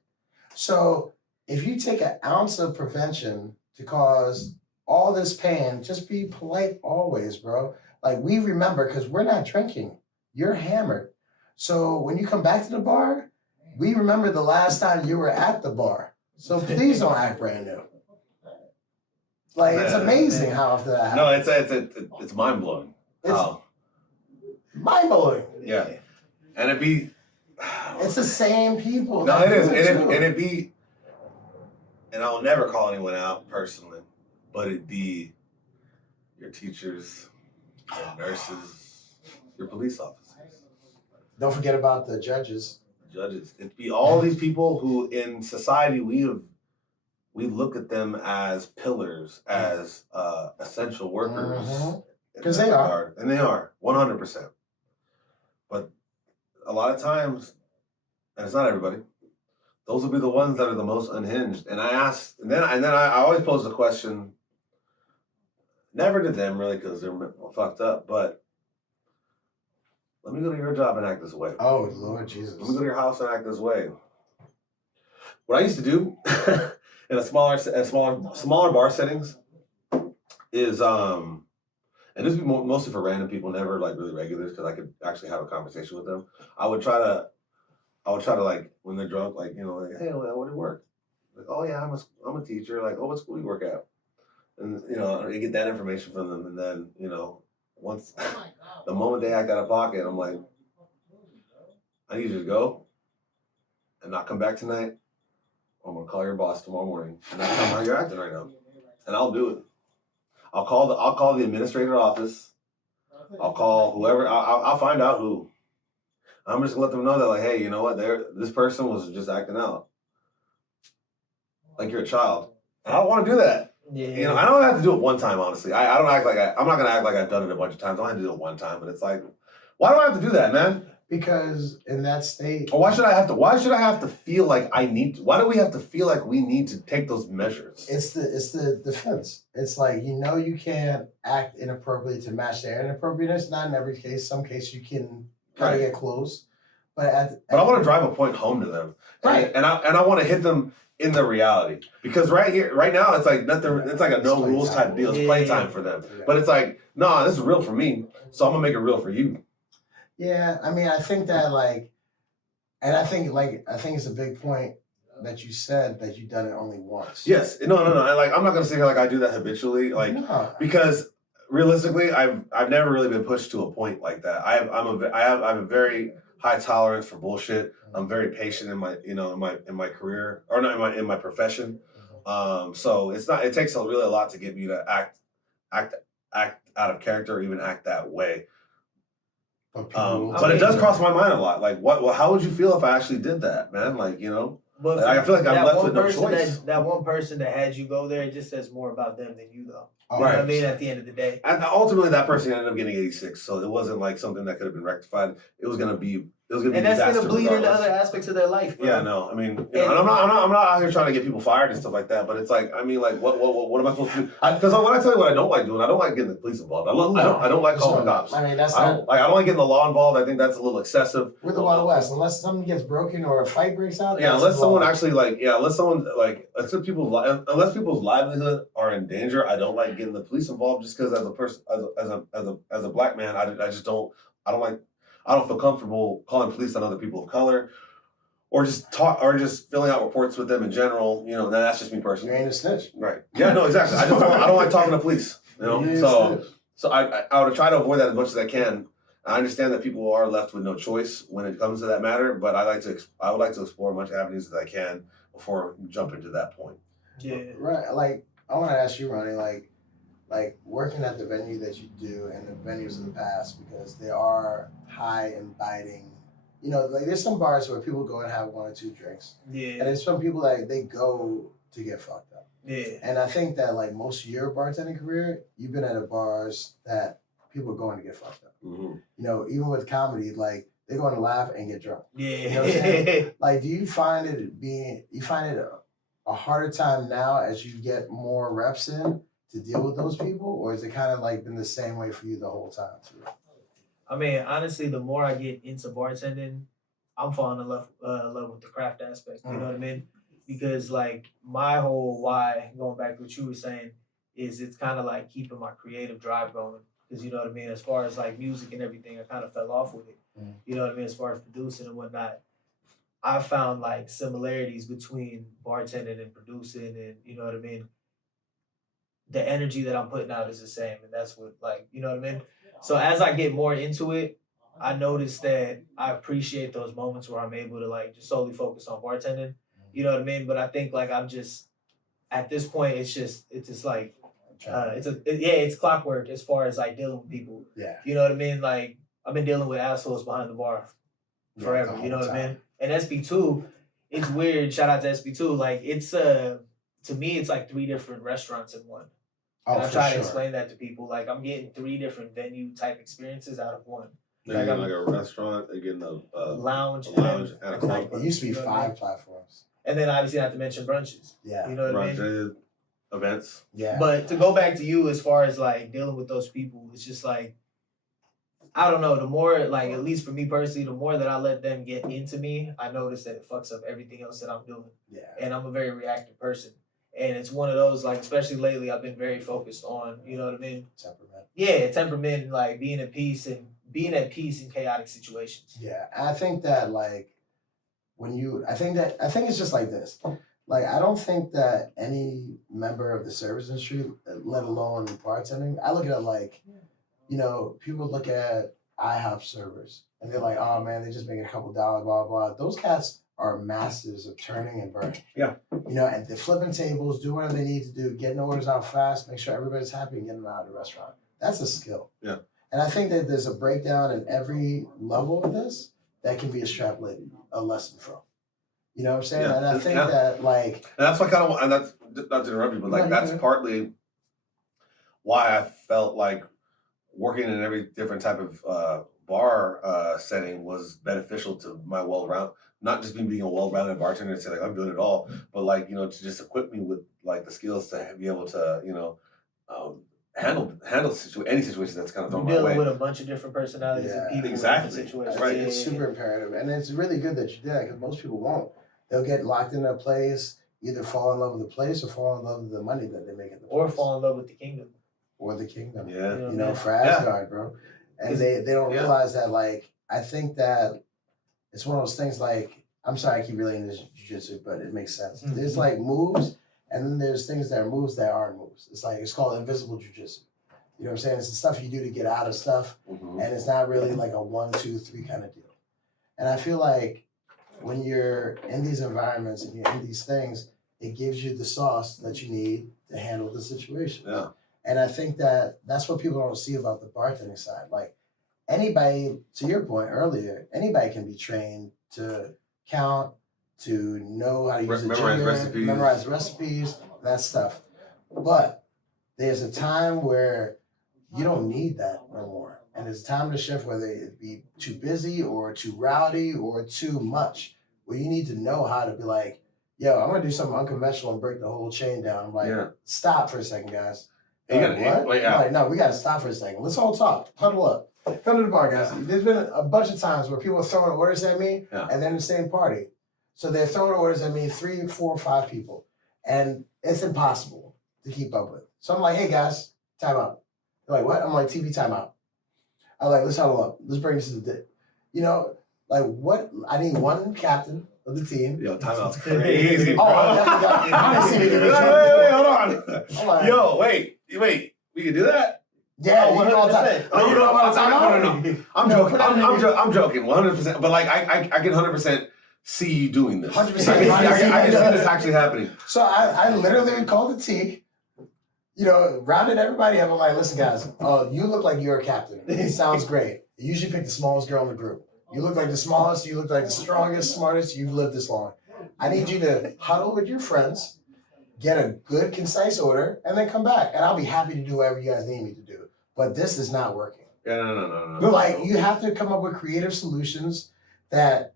So if you take an ounce of prevention to cause all this pain, just be polite always, bro. Like, we remember, because we're not drinking. You're hammered. So when you come back to the bar, we remember the last time you were at the bar. So please don't act brand new. Like it's amazing how often that happens. No, it's mind blowing. It's mind blowing. Yeah, and it'd be. It's the same people. No, it is, and it'd be. And I'll never call anyone out personally, but it'd be your teachers, your nurses, your police officers. Don't forget about the judges. Judges. It'd be all these people who in society we look at them as pillars, as essential workers. Because they are. And they are, 100%. But a lot of times, and it's not everybody, those will be the ones that are the most unhinged. And I always pose the question, never to them really because they're fucked up, but let me go to your job and act this way. Oh, Lord Jesus. Let me go to your house and act this way. What I used to do in smaller bar settings is, and this would be mostly for random people, never like really regulars, because I could actually have a conversation with them. I would try to like when they're drunk, like, you know, like, hey, where do you work? Like, oh yeah, I'm a teacher. Like, oh, what school do you work at? And you know, I get that information from them, and then you know, once the moment they act out of pocket, I'm like, I need you to go and not come back tonight. I'm gonna call your boss tomorrow morning and tell him how you're acting right now, and I'll do it. I'll call the administrator office. I'll call whoever. I'll find out who. I'm just gonna let them know that, like, hey, you know what? This person was just acting out. Like you're a child. And I don't want to do that. Yeah. You know, I don't have to do it one time, honestly. I don't act like I'm not gonna act like I've done it a bunch of times. I don't have to do it one time, but it's like, why do I have to do that, man? Because in that state, or why should I have to feel like I need to? Why do we have to feel like we need to take those measures? it's the defense. It's like, you know, you can't act inappropriately to match their inappropriateness. Not in every case. Some cases you can kind of get close. But I want to drive a point home to them. Right. And I want to hit them in the reality. Because right now it's like nothing, it's like a no rules type deal. It's playtime for them. Yeah. But it's like, nah, this is real for me. So I'm gonna make it real for you. Yeah, I mean, I think that I think it's a big point that you said that you've done it only once. Yes. No. Like, I'm not gonna sit here like I do that habitually. Like, because realistically, I've never really been pushed to a point like that. I have a very high tolerance for bullshit. I'm very patient in my career, or not in my profession. So it takes a lot to get me to act out of character or even act that way. But it does cross my mind a lot. Like, how would you feel if I actually did that, man? Like, you know, but I feel like I'm left with no choice. That one person that had you go there, it just says more about them than you, though. Oh, you know what I mean? At the end of the day. And ultimately, that person ended up getting 86, so it wasn't like something that could have been rectified. It was gonna be. And that's gonna bleed into other aspects of their life, bro. Yeah, no, I mean, and I'm not out here trying to get people fired and stuff like that. But it's like, I mean, like, what am I supposed to do? Because when I tell you what I don't like doing, I don't like getting the police involved. I don't like calling the cops. I mean, I don't like getting the law involved. I think that's a little excessive. We're the Wild West. Unless something gets broken or a fight breaks out. Yeah, unless people's livelihood are in danger, I don't like getting the police involved. Just because as a person, as a black man, I don't feel comfortable calling police on other people of color, or just filling out reports with them in general. You know, that's just me personally. You ain't a snitch, right? Yeah, no, exactly. I don't like talking to police. You know, so I would try to avoid that as much as I can. I understand that people are left with no choice when it comes to that matter, but I would like to explore as much avenues as I can before jumping to that point. Yeah, right. Like, I want to ask you, Ronnie, like working at the venue that you do and the venues of the past, because they are high and biting. You know, like there's some bars where people go and have one or two drinks. Yeah. And there's some people like they go to get fucked up. Yeah. And I think that like most of your bartending career, you've been at bars that people are going to get fucked up. Mm-hmm. You know, even with comedy, like they're going to laugh and get drunk. Yeah. You know what I'm saying? Like, do you find it a harder time now as you get more reps in to deal with those people, or is it kind of like been the same way for you the whole time too? I mean, honestly, the more I get into bartending, I'm falling in love with the craft aspect. You know what I mean? Because like my whole why, going back to what you were saying, is it's kind of like keeping my creative drive going. Because you know what I mean? As far as like music and everything, I kind of fell off with it. You know what I mean? As far as producing and whatnot, I found like similarities between bartending and producing, and you know what I mean? the energy that I'm putting out is the same, and that's what, like, you know what I mean. So as I get more into it, I notice that I appreciate those moments where I'm able to like just solely focus on bartending. You know what I mean? But I think like I'm just at this point, it's just like it's clockwork as far as like dealing with people. Yeah. You know what I mean? Like I've been dealing with assholes behind the bar forever. You know what I mean? And SB2, it's weird. Shout out to SB2. Like it's to me, it's like 3 different restaurants in one. And I try to explain that to people. Like I'm getting 3 different venue type experiences out of one. Like a restaurant, again, a lounge, and a club. It used to be 5 platforms. And then obviously not to mention brunches. Yeah. You know what I mean? Brunches, events. Yeah. But to go back to you as far as like dealing with those people, it's just like, I don't know, the more like, at least for me personally, the more that I let them get into me, I notice that it fucks up everything else that I'm doing. Yeah. And I'm a very reactive person. And it's one of those, like, especially lately, I've been very focused on, you know what I mean? Temperament. Yeah, temperament, like being at peace in chaotic situations. Yeah. I think that like I think it's just like this. Like I don't think that any member of the service industry, let alone bartending, I look at it like, you know, people look at IHOP servers and they're like, oh man, they just making a couple dollars, blah, blah. Those cats are masters of turning and burning. Yeah. You know, and they're flipping tables, do whatever they need to do, getting orders out fast, make sure everybody's happy and getting them out of the restaurant. That's a skill. Yeah. And I think that there's a breakdown in every level of this that can be extrapolated a lesson from. You know what I'm saying? Yeah. And I think that like, and that's what I kind of, and that's not to interrupt you, but like that's partly why I felt like working in every different type of bar setting was beneficial to my not just me being a well-rounded bartender and say like I'm doing it all, but like, you know, to just equip me with like the skills to be able to, you know, handle any situation that's kind of thrown my way. Dealing with a bunch of different personalities and people. Exactly. In situations. Right. it's super imperative. And it's really good that you did that because most people won't. They'll get locked in a place, either fall in love with the place or fall in love with the money that they make at the place. Or fall in love with the kingdom. Or the kingdom. Yeah. You know, for Asgard, bro. And they don't realize that, like, I think that it's one of those things like, I'm sorry I keep relating this jiu-jitsu, but it makes sense. Mm-hmm. There's like moves, and then there's things that are moves that aren't moves. It's called invisible jiu-jitsu. You know what I'm saying? It's the stuff you do to get out of stuff, and it's not really like a 1, 2, 3 kind of deal. And I feel like when you're in these environments and you're in these things, it gives you the sauce that you need to handle the situation. Yeah. And I think that that's what people don't see about the bartending side. Like anybody, to your point earlier, anybody can be trained to count, to know how to use memorize recipes, that stuff. But there's a time where you don't need that no more. And there's a time to shift, whether it be too busy or too rowdy or too much, where you need to know how to be like, yo, I'm gonna do something unconventional and break the whole chain down. I'm like, stop for a second, guys. What? Like, no, we gotta stop for a second. Let's all talk. Huddle up. Come to the bar, guys. There's been a bunch of times where people are throwing orders at me and they're in the same party. So they're throwing orders at me, 3, 4, 5 people. And it's impossible to keep up with. So I'm like, hey guys, time out. They're like, what? I'm like, TV time out. I'm like, let's huddle up. Let's bring this to the day. You know, like what? I need one captain of the team. Yo, timeout's crazy. I definitely got I didn't see me get wait, hold on. Like, yo, wait. We can do that? Yeah, you know all the time. Oh, you know about no. I'm joking. I'm joking, 100%. But like, I can 100% see you doing this. 100%. I can see this actually happening. So I literally called the T. You know, rounded everybody up. I'm like, listen, guys. You look like you're a captain. It sounds great. You usually pick the smallest girl in the group. You look like the smallest. You look like the strongest, smartest. You've lived this long. I need you to huddle with your friends, get a good, concise order, and then come back. And I'll be happy to do whatever you guys need me to do. But this is not working. Yeah, no. But like, you have to come up with creative solutions that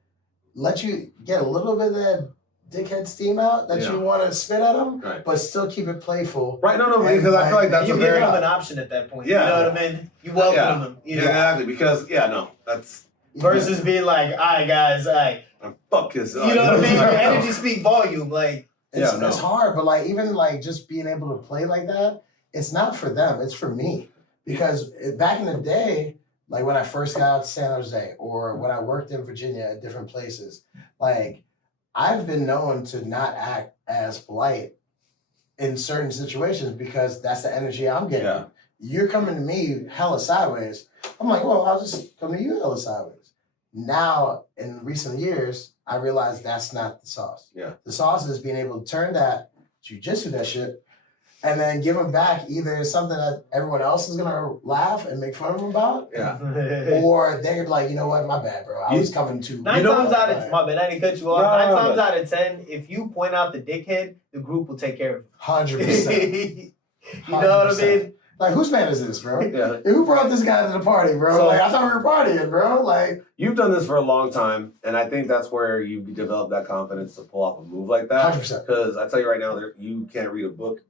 let you get a little bit of that dickhead steam out that you want to spit at them, but still keep it playful. Right, no, because I feel like that's you give them an option at that point. Yeah. You know what I mean? You welcome them. You know? Exactly, because, that's... Versus being like, all right, guys, all right. Fuck this. You know what I mean? Your energy speak volume. Like, it's hard, but like, even like just being able to play like that, it's not for them, it's for me. Because back in the day, like when I first got out to San Jose or when I worked in Virginia at different places, like I've been known to not act as polite in certain situations because that's the energy I'm getting. Yeah. You're coming to me hella sideways. I'm like, well, I'll just come to you hella sideways. Now, in recent years, I realized that's not the sauce. Yeah. The sauce is being able to turn that jujitsu that shit and then give them back either something that everyone else is gonna laugh and make fun of them about, Yeah. or they're gonna be like, you know what, my bad, bro. I was coming to Nine times out of my bad, I didn't cut you off. 9 times out of 10, if you point out the dickhead, the group will take care of him. 100%. You know what I mean? Like, whose man is this, bro? Yeah. Who brought this guy to the party, bro? So- Like, I thought we were partying, bro. Like, You've done this for a long time, and I think that's where you develop that confidence to pull off a move like that. 100%. Because I tell you right now, you can't read a book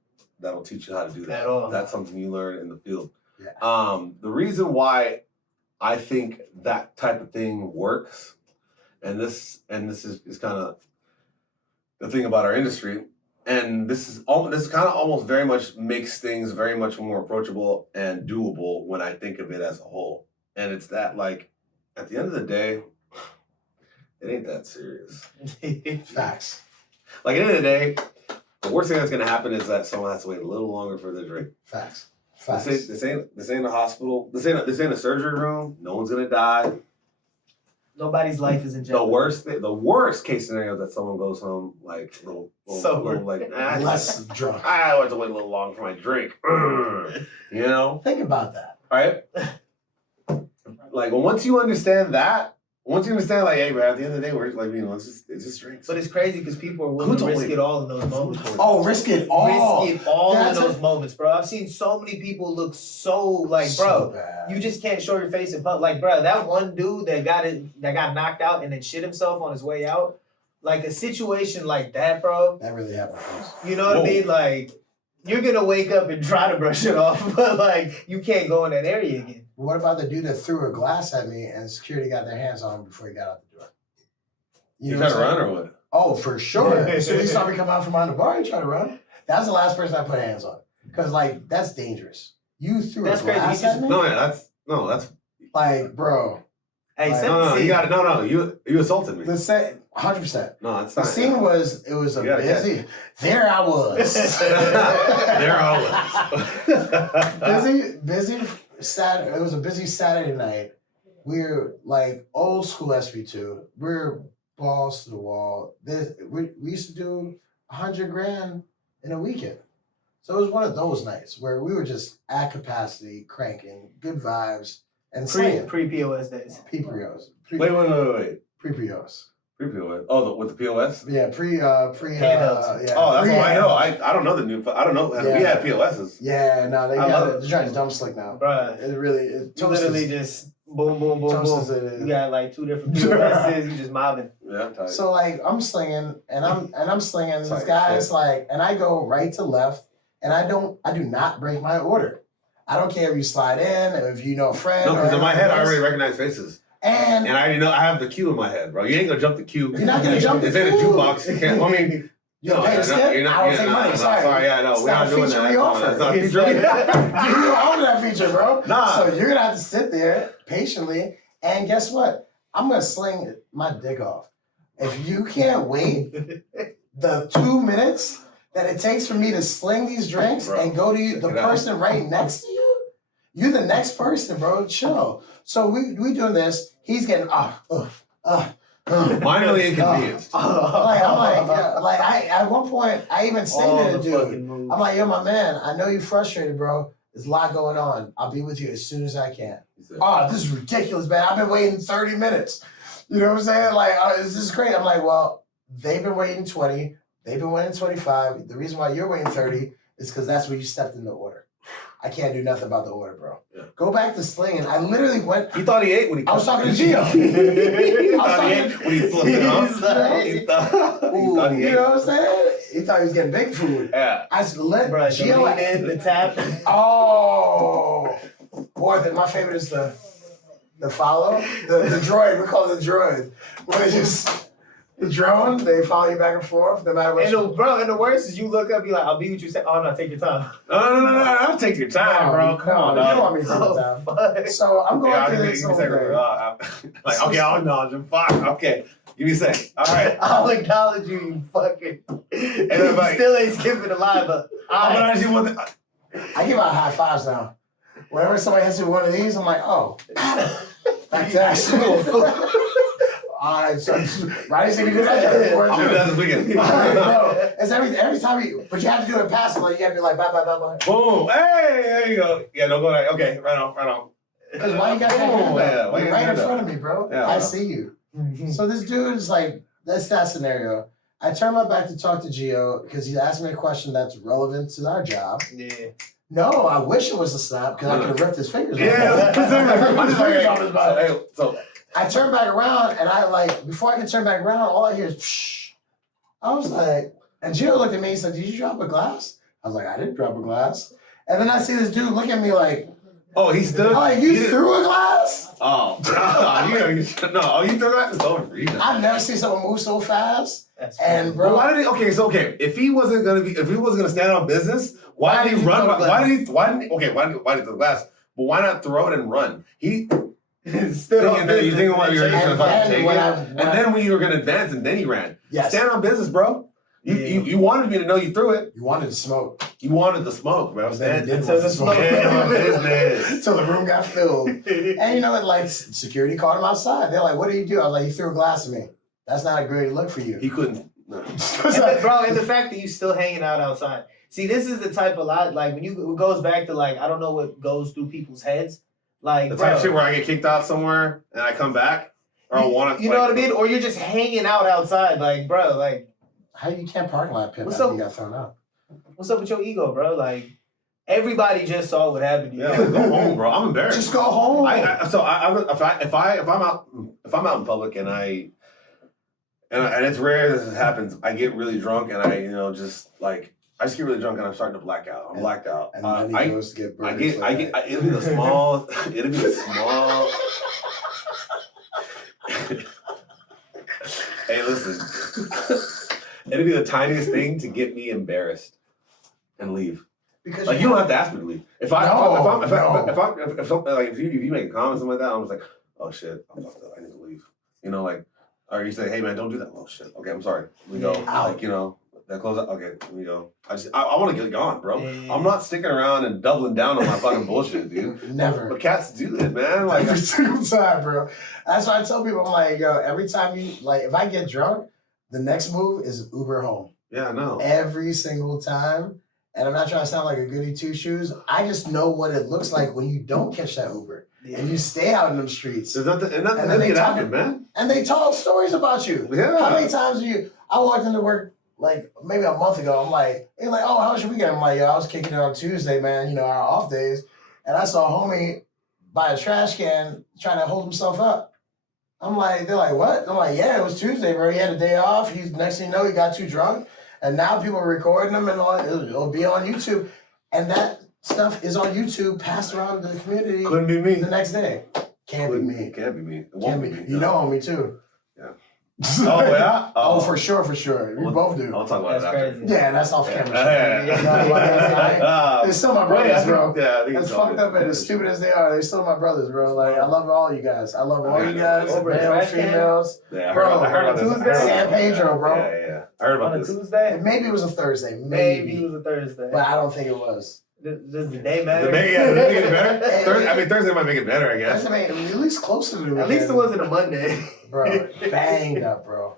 that'll teach you how to do that. At all. That's something you learn in the field. Yeah. The reason why I think that type of thing works, and this is kind of the thing about our industry, and this kind of almost very much makes things very much more approachable and doable when I think of it as a whole. And it's that, like, at the end of the day, it ain't that serious. facts. Like, at the end of the day, the worst thing that's gonna happen is that someone has to wait a little longer for their drink. Facts. This ain't a hospital. This ain't a surgery room. No one's gonna die. Nobody's life is in jeopardy. The worst case scenario is that someone goes home like little like Less drunk. I want to wait a little long for my drink. You know, Think about that. right? Like, well, once you understand, like, hey, bro, at the end of the day, we're like, it's just drinks. But it's crazy because people are willing to risk it all in those moments. Oh, risk it all. Risk it all in That's those moments, bro. I've seen so many people look so like, bro, bad. you just can't show your face in public. Like, bro, that one dude that got knocked out and then shit himself on his way out. Like, a situation like that, bro. That really happened. Folks. You know what I mean? Like, you're gonna wake up and try to brush it off, but like, you can't go in that area again. What about the dude that threw a glass at me and security got their hands on him before he got out the door? You know trying to what I'm run saying? or what? Oh, for sure. As soon as he saw me come out from behind the bar, he tried to run. That's the last person I put hands on. Because, like, that's dangerous. You threw That's a glass crazy. at me? No, man, that's Like, bro. Hey, Like, set the scene. you got it. No, you assaulted me. The set, 100%. No, that's The not. scene was, it was a You gotta busy, there I was. There I was. busy Saturday. It was a busy Saturday night. We're like old school SB2. We're balls to the wall. We used to do 100 grand in a weekend. So it was one of those nights where we were just at capacity, cranking, good vibes, and singing. Pre-POS days. Pre-POs. Wait. Pre-POs. Pre-POS. Oh, with the POS? Yeah, Handhelds. yeah. Oh, that's all I know. pre-handhelds. I don't know the new. I don't know. Yeah. We had POSs. Yeah, no, I love it. they're trying to dumb slick now. Bruh. It really, You literally just boom, boom, boom, toasters boom. it. You got like 2 different POSs. You just mobbing. Yeah, tight. So like I'm slinging and I'm slinging. This Like guy's shit. like, and I go right to left, and I do not break my order. I don't care if you slide in, or if you know a friend. No, because or in my head I anything already else. recognize faces, And and I already know I have the queue in my head, bro. You ain't gonna jump the queue. You're not gonna jump the It's in a queue. jukebox. You can't. I mean, you don't pay the skip. you're not. I don't take money. Sorry. Yeah, no, It's we're not not a doing feature that. we No, offer. it's not a It's feature. you don't own that feature, bro. Nah. So you're gonna have to sit there patiently, and guess what? I'm gonna sling my dick off. If you can't wait the 2 minutes that it takes for me to sling these drinks Bro, and go to you, the check it out. person right next to you, you're the next person, bro. Chill. So we doing this. He's getting Minorly inconvenienced. At one point I even say to the dude, fucking moves. I'm like, yo, my man, I know you're frustrated, bro. There's a lot going on. I'll be with you as soon as I can. He said, Oh, this is ridiculous, man. I've been waiting 30 minutes. You know what I'm saying? Like, this is great. I'm like, well, they've been waiting 20. They've been waiting 25. The reason why you're waiting 30 is because that's where you stepped in the order. I can't do nothing about the order, bro. Yeah. Go back to slinging. I literally went. He thought he ate when he. I was talking to Gio. He I was thought he talking- ate when he flipped it off. He's like- He thought he You ate. know what I'm saying? He thought he was getting big food. Yeah. I just let Bruh, Gio. the lean in, the tap. Oh, boy, my favorite is the follow, the droid. We call it the droid. Where they just The drone, they follow you back and forth, no matter what. And the worst is you look up, be like, I'll be what you say. Oh no, take your time. No. I'll take your time, bro. Come on, you don't dog. want me to take your time. So I'm going through this whole thing. Like, okay, I'll acknowledge him. Fuck. Okay, give me a second. All right. I'll acknowledge you, you fucking. And then like, still ain't skipping the line, but I'm gonna ask you one thing. I give out high fives now. Whenever somebody hits me with one of these, I'm like, oh, back to action. Alright, so Ronnie's gonna do that. I'll do that this weekend. Bro, it's every time but you have to do it passive. Like you have to be like, bye. Boom. Hey, there you go. Yeah, don't go there. Okay, right on. Because why you got that hand up? Why You're you right in got front of me, bro. Yeah, I bro. see you. So this dude is like, that's that scenario. I turn my back to talk to Gio because he's asking me a question that's relevant to our job. Yeah. No, I wish it was a snap because I could have ripped his fingers off. Yeah. So I turn back around and before I can turn back around, all I hear is pshh. I was like, and Gio looked at me and said, did you drop a glass? I was like, I didn't drop a glass. And then I see this dude look at me like, oh, he stood. I'm like, you threw a glass? Oh, you threw that? It's over for you. I've never seen someone move so fast. That's And Bro, bro, why did he? Okay. If he wasn't gonna stand on business, why did he run? Why did he throw the glass? But why not throw it and run? He stood on business. You think what you were just gonna fucking take it? And then when you were gonna advance, and then he ran. Yes. Stand on business, bro. You wanted me to know you threw it. You wanted to smoke. You wanted the smoke, bro. Stand Until the smoke. business. Until the room got filled. And you know what? Like security called him outside. They're like, "What did you do?" I was like, "You threw a glass at me." That's not a great look for you. He couldn't. No. And the fact that you still hanging out outside. See, this is the type of lot, like, when it goes back to, like, I don't know what goes through people's heads. Like, The type of shit where I get kicked out somewhere and I come back, or I want to. You know what I mean? Or you're just hanging out outside, like, bro, like. How you can't parking lot pimp What's after up? you got thrown out? What's up with your ego, bro? Like, everybody just saw what happened to you. Yeah, go home, bro. I'm embarrassed. Just go home. If I'm out in public and it's rare that it happens, I get really drunk and I just get really drunk and I'm starting to black out. I'm blacked out. And then he goes to get burgers. It'll be the small. Hey, listen. It'll be the tiniest thing to get me embarrassed and leave. Because Like you don't have to ask me to leave. If you make a comment something like that, I'm just like, oh shit, I'm fucked up. I need to leave. Or you say, hey man, don't do that. Oh shit. Okay, I'm sorry. We go. That close out. Okay, we go. I want to get gone, bro. Yeah. I'm not sticking around and doubling down on my fucking bullshit, dude. Never. But cats do it, man. Like Every single time, bro. That's why I tell people, I'm like, yo, every time if I get drunk, the next move is Uber home. yeah, no. Every single time. And I'm not trying to sound like a goody two shoes. I just know what it looks like when you don't catch that Uber. Yeah. And you stay out in them streets. There's nothing And then they get talk- after, man. And they tell stories about you. Yeah. How many times I walked into work like maybe a month ago. I'm like, they're like, oh, how was your weekend? I'm like, yo, I was kicking it on Tuesday, man, our off days. And I saw a homie by a trash can trying to hold himself up. They're like, what? I'm like, yeah, it was Tuesday, bro. He had a day off. Next thing you know, he got too drunk. And now people are recording him and it'll be on YouTube. And that stuff is on YouTube, passed around the community Couldn't be me. the next day. Can't be me. It can't be me. It Can't won't be be me. You know homie too. Yeah. Oh yeah. Oh, for sure. We both do. I'll talk about That's it after. crazy. Yeah, that's off camera. Yeah. They're still my brothers, bro. Yeah, I think As it's all fucked good. up and as stupid as they are, they're still my brothers, bro. Like, I love all you guys. I love all you guys, Over male, trash can? females. Yeah, I Bro, heard about this. Tuesday? San Pedro, bro. Yeah. I heard On about a this. Tuesday? Maybe it was a Thursday. Maybe it Maybe. was a Thursday. But I don't think it was. Does the day matter? Does it make it better? Thursday might make it better, I guess. I mean, at least closer to the weekend. At least it wasn't a Monday. Bro, banged up, bro.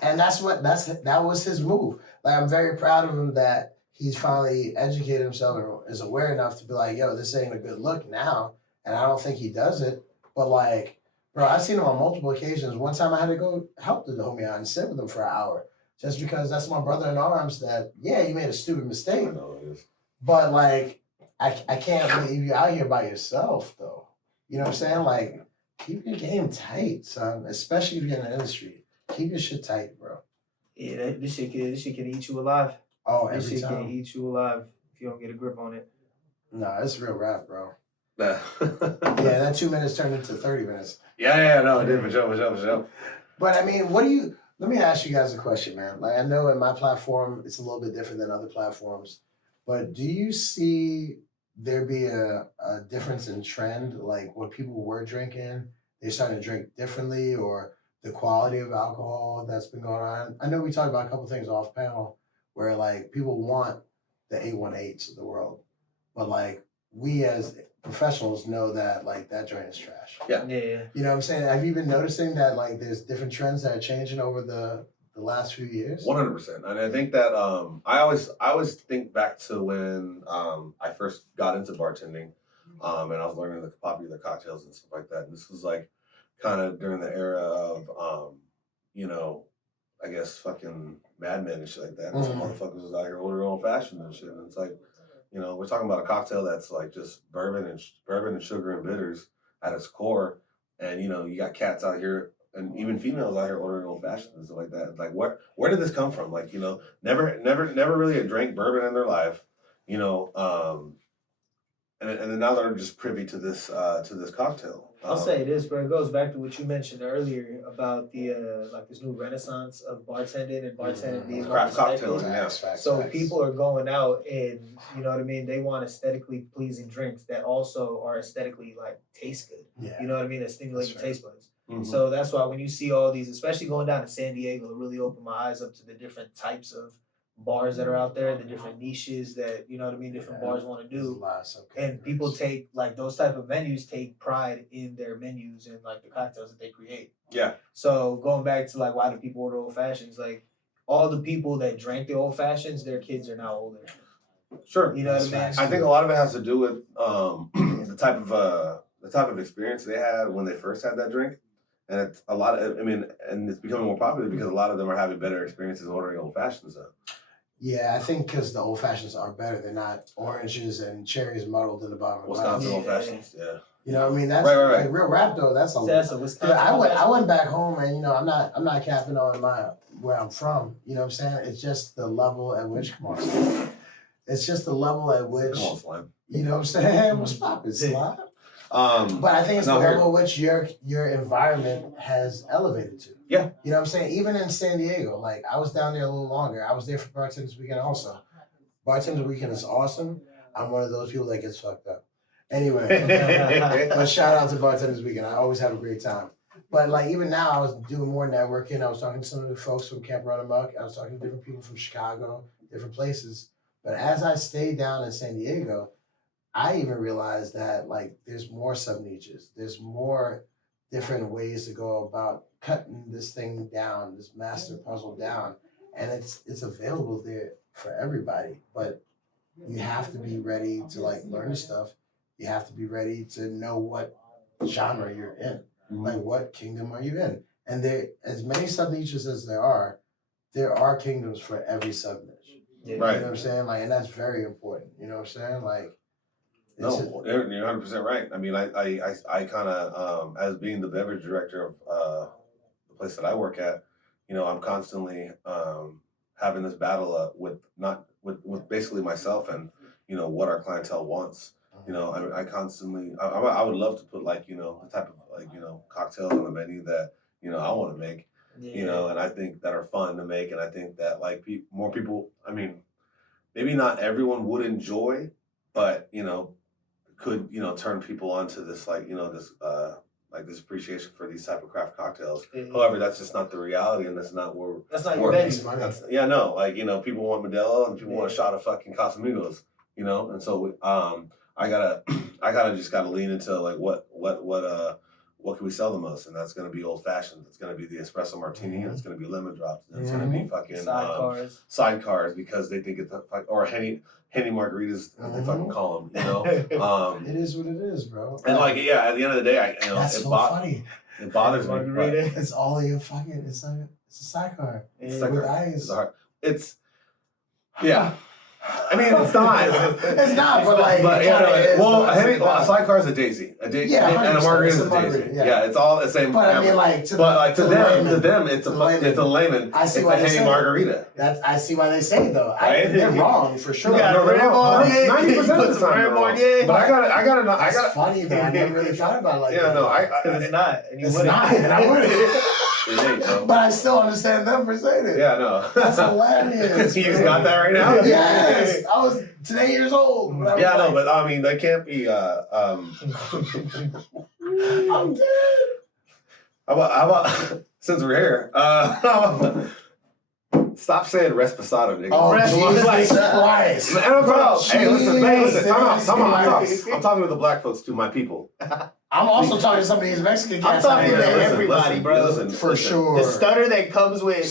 And that was his move. Like, I'm very proud of him that he's finally educated himself and is aware enough to be like, yo, this ain't a good look now. And I don't think he does it. But like, bro, I've seen him on multiple occasions. One time I had to go help the homie out and sit with him for an hour. Just because that's my brother in arms that, yeah, you made a stupid mistake. I know it is. But like, I can't leave you out here by yourself though. You know what I'm saying? Like, keep your game tight, son. Especially if you're in the industry. Keep your shit tight, bro. Yeah, this shit can eat you alive. Oh, This every shit can time. eat you alive if you don't get a grip on it. No, it's real rap, bro. Yeah, Yeah, that 2 minutes turned into 30 minutes. no, it did for sure. But I mean, what do you Let me ask you guys a question, man. Like I know in my platform, it's a little bit different than other platforms, but do you see there be a difference in trend? Like what people were drinking, they're starting to drink differently, or the quality of alcohol that's been going on? I know we talked about a couple things off panel where like people want the 818s of the world, but like we as professionals know that like that joint is trash. Yeah. You know what I'm saying? Have you been noticing that like there's different trends that are changing over the last few years? 100%. And I think that I always think back to when I first got into bartending, and I was learning the popular cocktails and stuff like that. And this was like kind of during the era of you know, I guess fucking Mad Men and shit like that. And some motherfuckers was out here ordering old fashioned and shit. And it's like, you know, we're talking about a cocktail that's like just bourbon and sugar and bitters at its core. And you know, you got cats out here and even females out here ordering old fashions and stuff like that. It's like, where did this come from? Like, you know, never really drank bourbon in their life, you know, and then now they're just privy to this cocktail. I'll say this, but it goes back to what you mentioned earlier about the like this new renaissance of bartending and bartending being craft cocktails. Yeah. So people are going out and you know what I mean. They want aesthetically pleasing drinks that also are aesthetically like taste good. Yeah. You know what I mean? That stimulate your taste buds. Mm-hmm. So that's why when you see all these, especially going down to San Diego, it really opened my eyes up to the different types of bars that are out there, the different niches that, you know what I mean, different bars want to do. And people take, like, those type of venues take pride in their menus and, like, the cocktails that they create. Yeah. So going back to, like, why do people order old fashions? Like, all the people that drank the old fashions, their kids are now older. Sure. You know what I mean? I think a lot of it has to do with the type of experience they had when they first had that drink. And it's a lot of, I mean, and it's becoming more popular because a lot of them are having better experiences ordering old fashions. Yeah, I think because the old fashions are better. They're not oranges and cherries muddled in the bottom of the Wisconsin old fashions, yeah. You know what I mean? That's right. Like real rap though. That's a Wisconsin. I went back home and you know I'm not capping on where I'm from. You know what I'm saying? It's just the level at which it's just the level at which you know what I'm saying? What's poppin', Slime? But I think it's the level at which your environment has elevated to. Yeah. You know what I'm saying? Even in San Diego, like I was down there a little longer. I was there for Bartenders Weekend also. Bartenders Weekend is awesome. I'm one of those people that gets fucked up. Anyway, but shout out to Bartenders Weekend. I always have a great time. But like even now, I was doing more networking. I was talking to some of the folks from Camp Run Amok. I was talking to different people from Chicago, different places. But as I stayed down in San Diego, I even realized that like there's more sub niches. There's more different ways to go about cutting this thing down, this master puzzle down, and it's available there for everybody. But you have to be ready to like learn the stuff. You have to be ready to know what genre you're in, like what kingdom are you in. And there, as many sub niches as there are kingdoms for every sub niche. Yeah. Right. You know what I'm saying? Like, and that's very important. You know what I'm saying? Like. No, you're 100% right. I mean, I kind of, as being the beverage director of the place that I work at, you know, I'm constantly having this battle with basically myself and, you know, what our clientele wants. You know, I constantly, I would love to put like, you know, the type of like, you know, cocktails on the menu that, you know, I want to make, you know, and I think that are fun to make. And I think that like more people, I mean, maybe not everyone would enjoy, but, you know, could, you know, turn people onto this, like, you know, this, like this appreciation for these type of craft cocktails. However, that's just not the reality, and that's not where. That's not your venue. Yeah, no, like, you know, people want Modelo and people want a shot of fucking Casamigos, you I gotta lean into like what can we sell the most, and that's gonna be old fashioned. It's gonna be the espresso martini, and it's gonna be lemon drops, and it's gonna be fucking sidecars because they think it's or Henny margaritas, as they fucking call them, you know. It is what it is, bro. And like, yeah, at the end of the day, that's so funny. It bothers me. It's all in your fucking. It's a sidecar. It's with ice. It's yeah. I mean, it's not. It's not, but like. But a sidecar is a daisy. A daisy, yeah, and a margarita is a daisy. Yeah, it's all the same. But I mean, like, to them, it's a layman. I see it's why a Henny margarita. I see why they say it though. They're wrong for sure. 90% of the time. But I gotta. That's funny, man. I never really thought about it like that. Yeah, no, because it's not. It's not. And I wouldn't. It ain't, though. But I still understand them for saying it. Yeah, I know. That's hilarious. You just got that right now? Yes. I was 10 years old. When I was Yeah, I know, like, but I mean, they can't be. I'm dead. How about since we're here? Stop saying Resposado, nigga. Oh, Like, Jesus Christ. Man, I'm talking, hey, listen, time out. Christ. I'm talking to the black folks, to my people. I'm also talking to some of these Mexican I'm cats. talking out to here. everybody, bro. For sure. The stutter that comes with.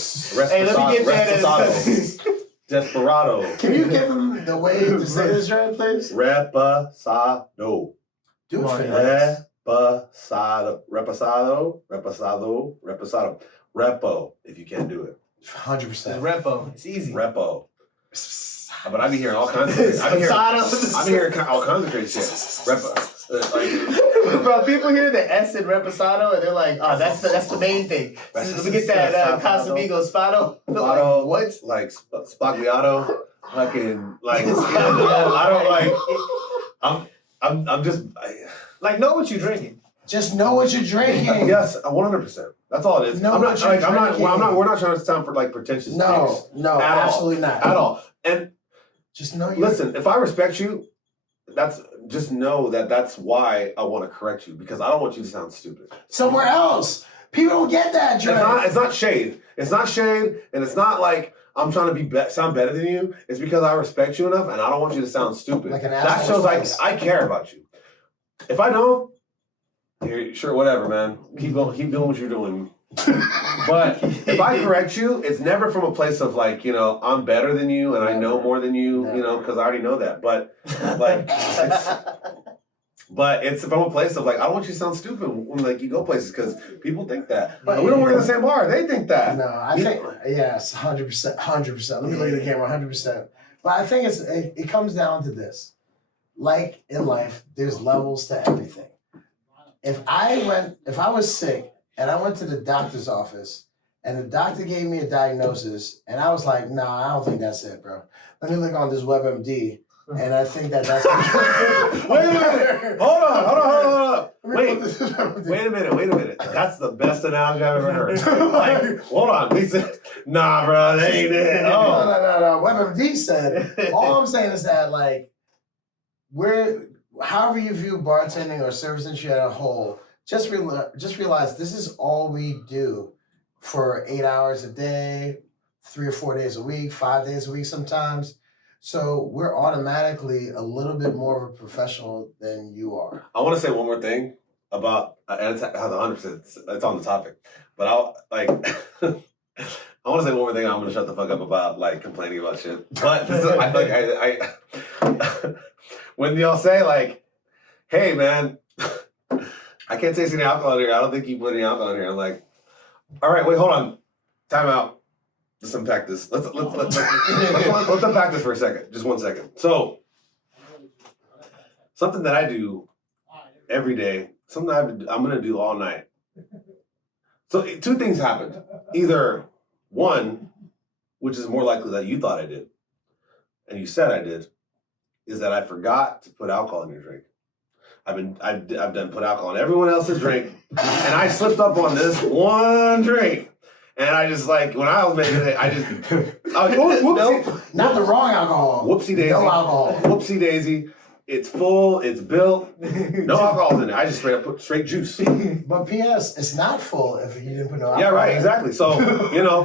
Hey, let me get that. Resposado. Desperado. Can you give him the way to say this right, please? Reposado. Do it for us. Reposado. Repo, if you can't do it. 100%. Repo. It's easy. Repo. But I be hearing all kinds of things. I be hearing all kinds of crazy shit. Repo. Bro, people hear the S in Reposado and they're like, oh, that's the main thing. Let me get that Casamigos Spado. Spado, What? Like Spagliato, fucking like I don't like. I'm just Like, know what you're drinking. Just know what you're drinking. yes, 100%. That's all it is. Know I'm not what you're like I'm not. drinking. Well, I'm not. We're not trying to sound for like pretentious. No, dicks. no, At all. absolutely not. At all. And Just know you. listen, if I respect you, just know that that's why I want to correct you, because I don't want you to sound stupid. Somewhere else. People don't get that, Dre. It's not shade. It's not shade, and it's not like I'm trying to sound better than you. It's because I respect you enough, and I don't want you to sound stupid. Like an that asshole shows I care about you. If I don't, sure, whatever, man. Keep doing what you're doing. But if I correct you, it's never from a place of like, I'm better than you and I know more than you, because I already know that. But like, it's from a place of like, I don't want you to sound stupid when like you go places, because people think that. But we don't work in the same bar. They think that. No, I think yes, 100%, 100%. Let me look at the camera, 100%. But I think it comes down to this. Like in life, there's levels to everything. If I was sick and I went to the doctor's office and the doctor gave me a diagnosis and I was like, nah, I don't think that's it, bro. Let me look on this WebMD and I think that's Wait a minute. Hold on. Wait a minute. That's the best analogy I've ever heard. Like, hold on. We said, nah, bro, that ain't it. Oh. No. WebMD said, all I'm saying is that like, however you view bartending or service industry as a whole, just realize this is all we do for 8 hours a day, 3 or 4 days a week, 5 days a week sometimes. So we're automatically a little bit more of a professional than you are. I want to say one more thing about, and it has 100%, it's on the topic, but I want to say one more thing. I'm going to shut the fuck up about like complaining about shit. But I feel like I when y'all say like, hey man, I can't taste any alcohol in here. I don't think you put any alcohol in here. I'm like, all right, wait, hold on. Time out. Let's unpack this. Let's unpack this for a second. Just 1 second. So, something that I do every day, something I'm going to do all night. So, 2 things happened. Either one, which is more likely that you thought I did, and you said I did, is that I forgot to put alcohol in your drink. I've done put alcohol in everyone else's drink, and I slipped up on this one drink, and I just like when I was making it, I just Nope, not the wrong alcohol. Whoopsie daisy. No alcohol. Whoopsie daisy. It's full. It's built. No alcohol in it. I just put straight juice. But P.S. It's not full if you didn't put no alcohol. Yeah, right. Exactly. So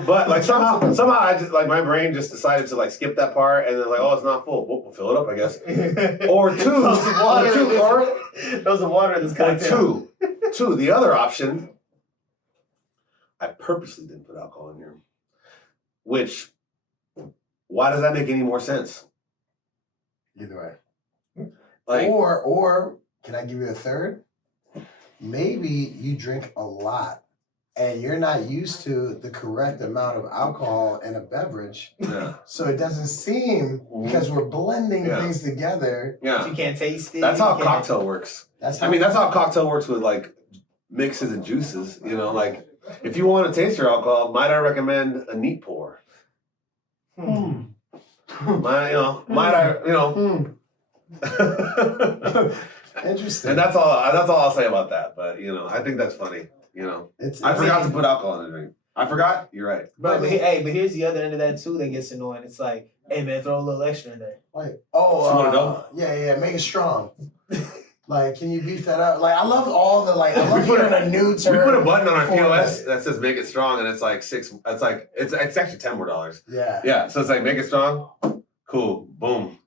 but like somehow I just like my brain just decided to like skip that part, and then like, oh, it's not full. We'll fill it up, I guess. Or two. Those are water in this cocktail. Two. The other option, I purposely didn't put alcohol in here. Which, why does that make any more sense? Either way. Like, or can I give you a third? Maybe you drink a lot and you're not used to the correct amount of alcohol in a beverage. Yeah. So it doesn't seem, because we're blending things together. Yeah. You can't taste it. That's how cocktail works. That's how cocktail works with like mixes and juices. Like if you want to taste your alcohol, might I recommend a neat pour? Interesting. And that's all I'll say about that. But I think that's funny. you know. I forgot to put alcohol in the drink. I forgot. You're right. But here's the other end of that too that gets annoying. It's like, hey man, throw a little extra in there. Like, You want to know? Yeah, make it strong. Like, can you beef that up? Like, I love all the I love hearing a new term. We put a button on our POS that says "Make it strong," and it's like $6. It's actually $10 more. Yeah. Yeah. So it's like "Make it strong." Cool. Boom.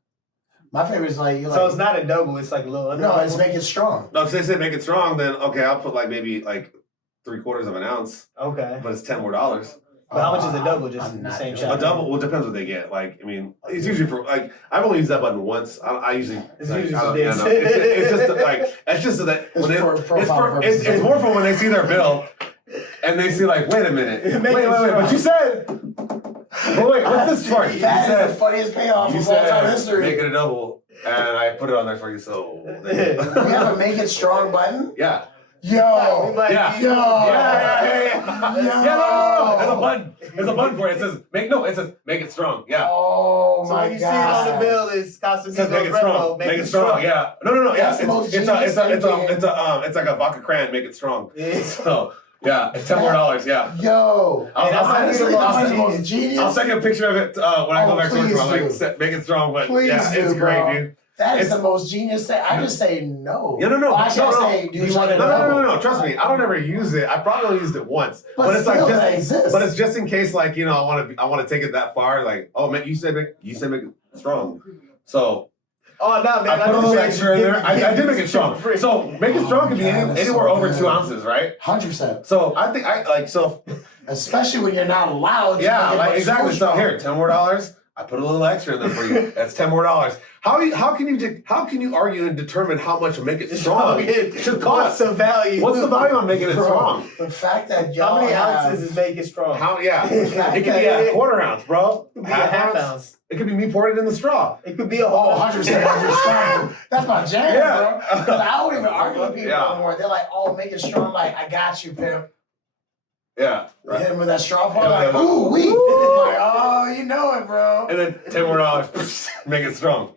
My favorite is so it's not a double. It's like a little. No, it's make it strong. No, if they say "Make it strong," then okay, I'll put maybe 3/4 of an ounce. Okay. But it's $10 more. But how much is a double? Just the same shot. A double, well, it depends what they get. It's usually for I've only used that button once. I usually. It's usually it's just so that it's more for when they see their bill, and they see wait a minute, wait, but you said. Wait, what's this part? That is the funniest payoff of all time history. Make it a double, and I put it on there for you. So you have a make it strong button. Yeah. Yo, yeah. Yo, No. There's a button. There's a button for it. It says make it strong. Yeah. Oh so my when you see it on the bill, it's Casamigos make it strong. Make it strong. Yeah. No. Yeah. It's like a vodka cran. Make it strong. Yeah. So yeah, it's $10 more. Yeah. Yo, I'll send you a picture of it when I go back to work tomorrow. Make it strong, but it's great, dude. That is the most genius thing. I just say no. No. Do you want to know? No. Trust me, I don't ever use it. I probably only used it once, but it's but it's just in case, I want to take it that far. You said make it strong. So. Oh no, man! I put a little extra in there. I did make it strong. So make it strong can be anywhere over 2 ounces, right? 100%. So I think especially when you're not allowed. Yeah, exactly. So here, $10 more. I put a little extra in there for you. That's $10 more. How can you argue and determine how much to make it strong should cost? What's the value? What's the value on making it strong? The fact that how many ounces is make it strong? It could be a quarter ounce, bro. It could be a half ounce. It could be me pouring it in the straw. It could be a whole 100%. That's my jam, bro. Because I don't even argue with people anymore. They're like, "Oh, make it strong." I got you, pimp. Yeah. Right. Hit him with that straw pot. Ooh, wee. Oh, you know it, bro. And then $10 more. Make it strong.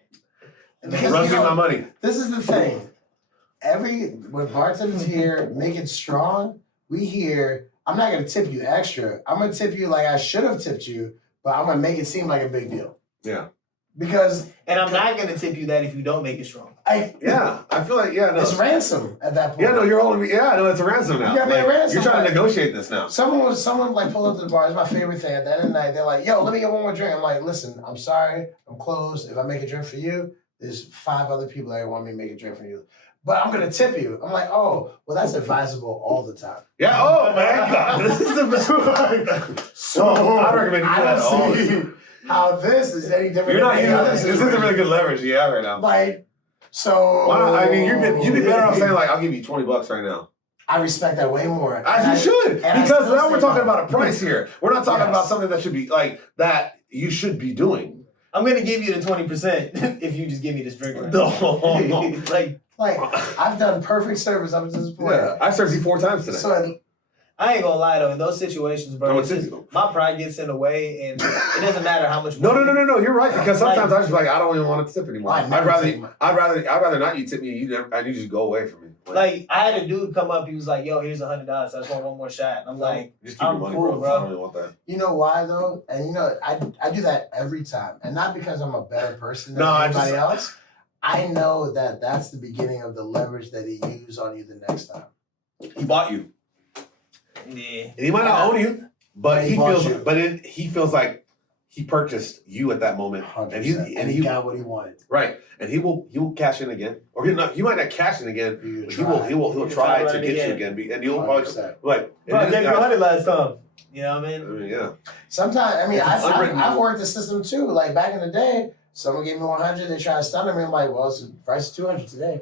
Run me my money. This is the thing. When bartenders hear make it strong, we hear, I'm not going to tip you extra. I'm going to tip you like I should have tipped you, but I'm going to make it seem like a big deal. Yeah. And I'm not going to tip you that if you don't make it strong. I feel like, it's ransom at that point. Yeah, no, you're holding me. Yeah, no, it's a ransom now. Ransom. You're trying to negotiate this now. Someone pulled up to the bar. It's my favorite thing. At the end of the night, they're like, "Yo, let me get one more drink." I'm like, "Listen, I'm sorry, I'm closed. If I make a drink for you, there's 5 other people that want me to make a drink for you. But I'm gonna tip you." I'm like, "Oh, well, that's advisable all the time." Yeah. Oh man, God, this is the best. So I recommend you do that all the time. How this is any different. You're not using this. This isn't really good leverage you have right now. So. I mean, you'd be better off saying I'll give you $20 right now. I respect that way more. You should, because now we're talking about a price here. We're not talking about something that should be that you should be doing. I'm gonna give you the 20% if you just give me this drink. Right No. I've done perfect service up to this point. Yeah, I served you 4 times today. So I ain't gonna lie though, in those situations, bro, my pride gets in the way, and it doesn't matter how much. No. You're right, because sometimes I just I don't even want to tip anymore. I'd rather not you tip me. I need you to go away from me. I had a dude come up. He was like, "Yo, here's $100. I just want one more shot." And I'm like, just keep your money, cool, bro. I don't really want that. You know why though? And I do that every time, and not because I'm a better person than anybody else. I know that that's the beginning of the leverage that he used on you the next time. He bought you. Yeah. And he might not own you, but he feels like he purchased you at that moment, 100%. and he got what he wanted. Right, and he will cash in again, or he might not cash in again. But he'll try to get you again, and you'll probably bro, I gave you $100 last time. You know what I mean? Yeah. Sometimes I've worked the system too. Like back in the day, someone gave me 100. They try to stun me. I'm like, well, it's the price of 200 today.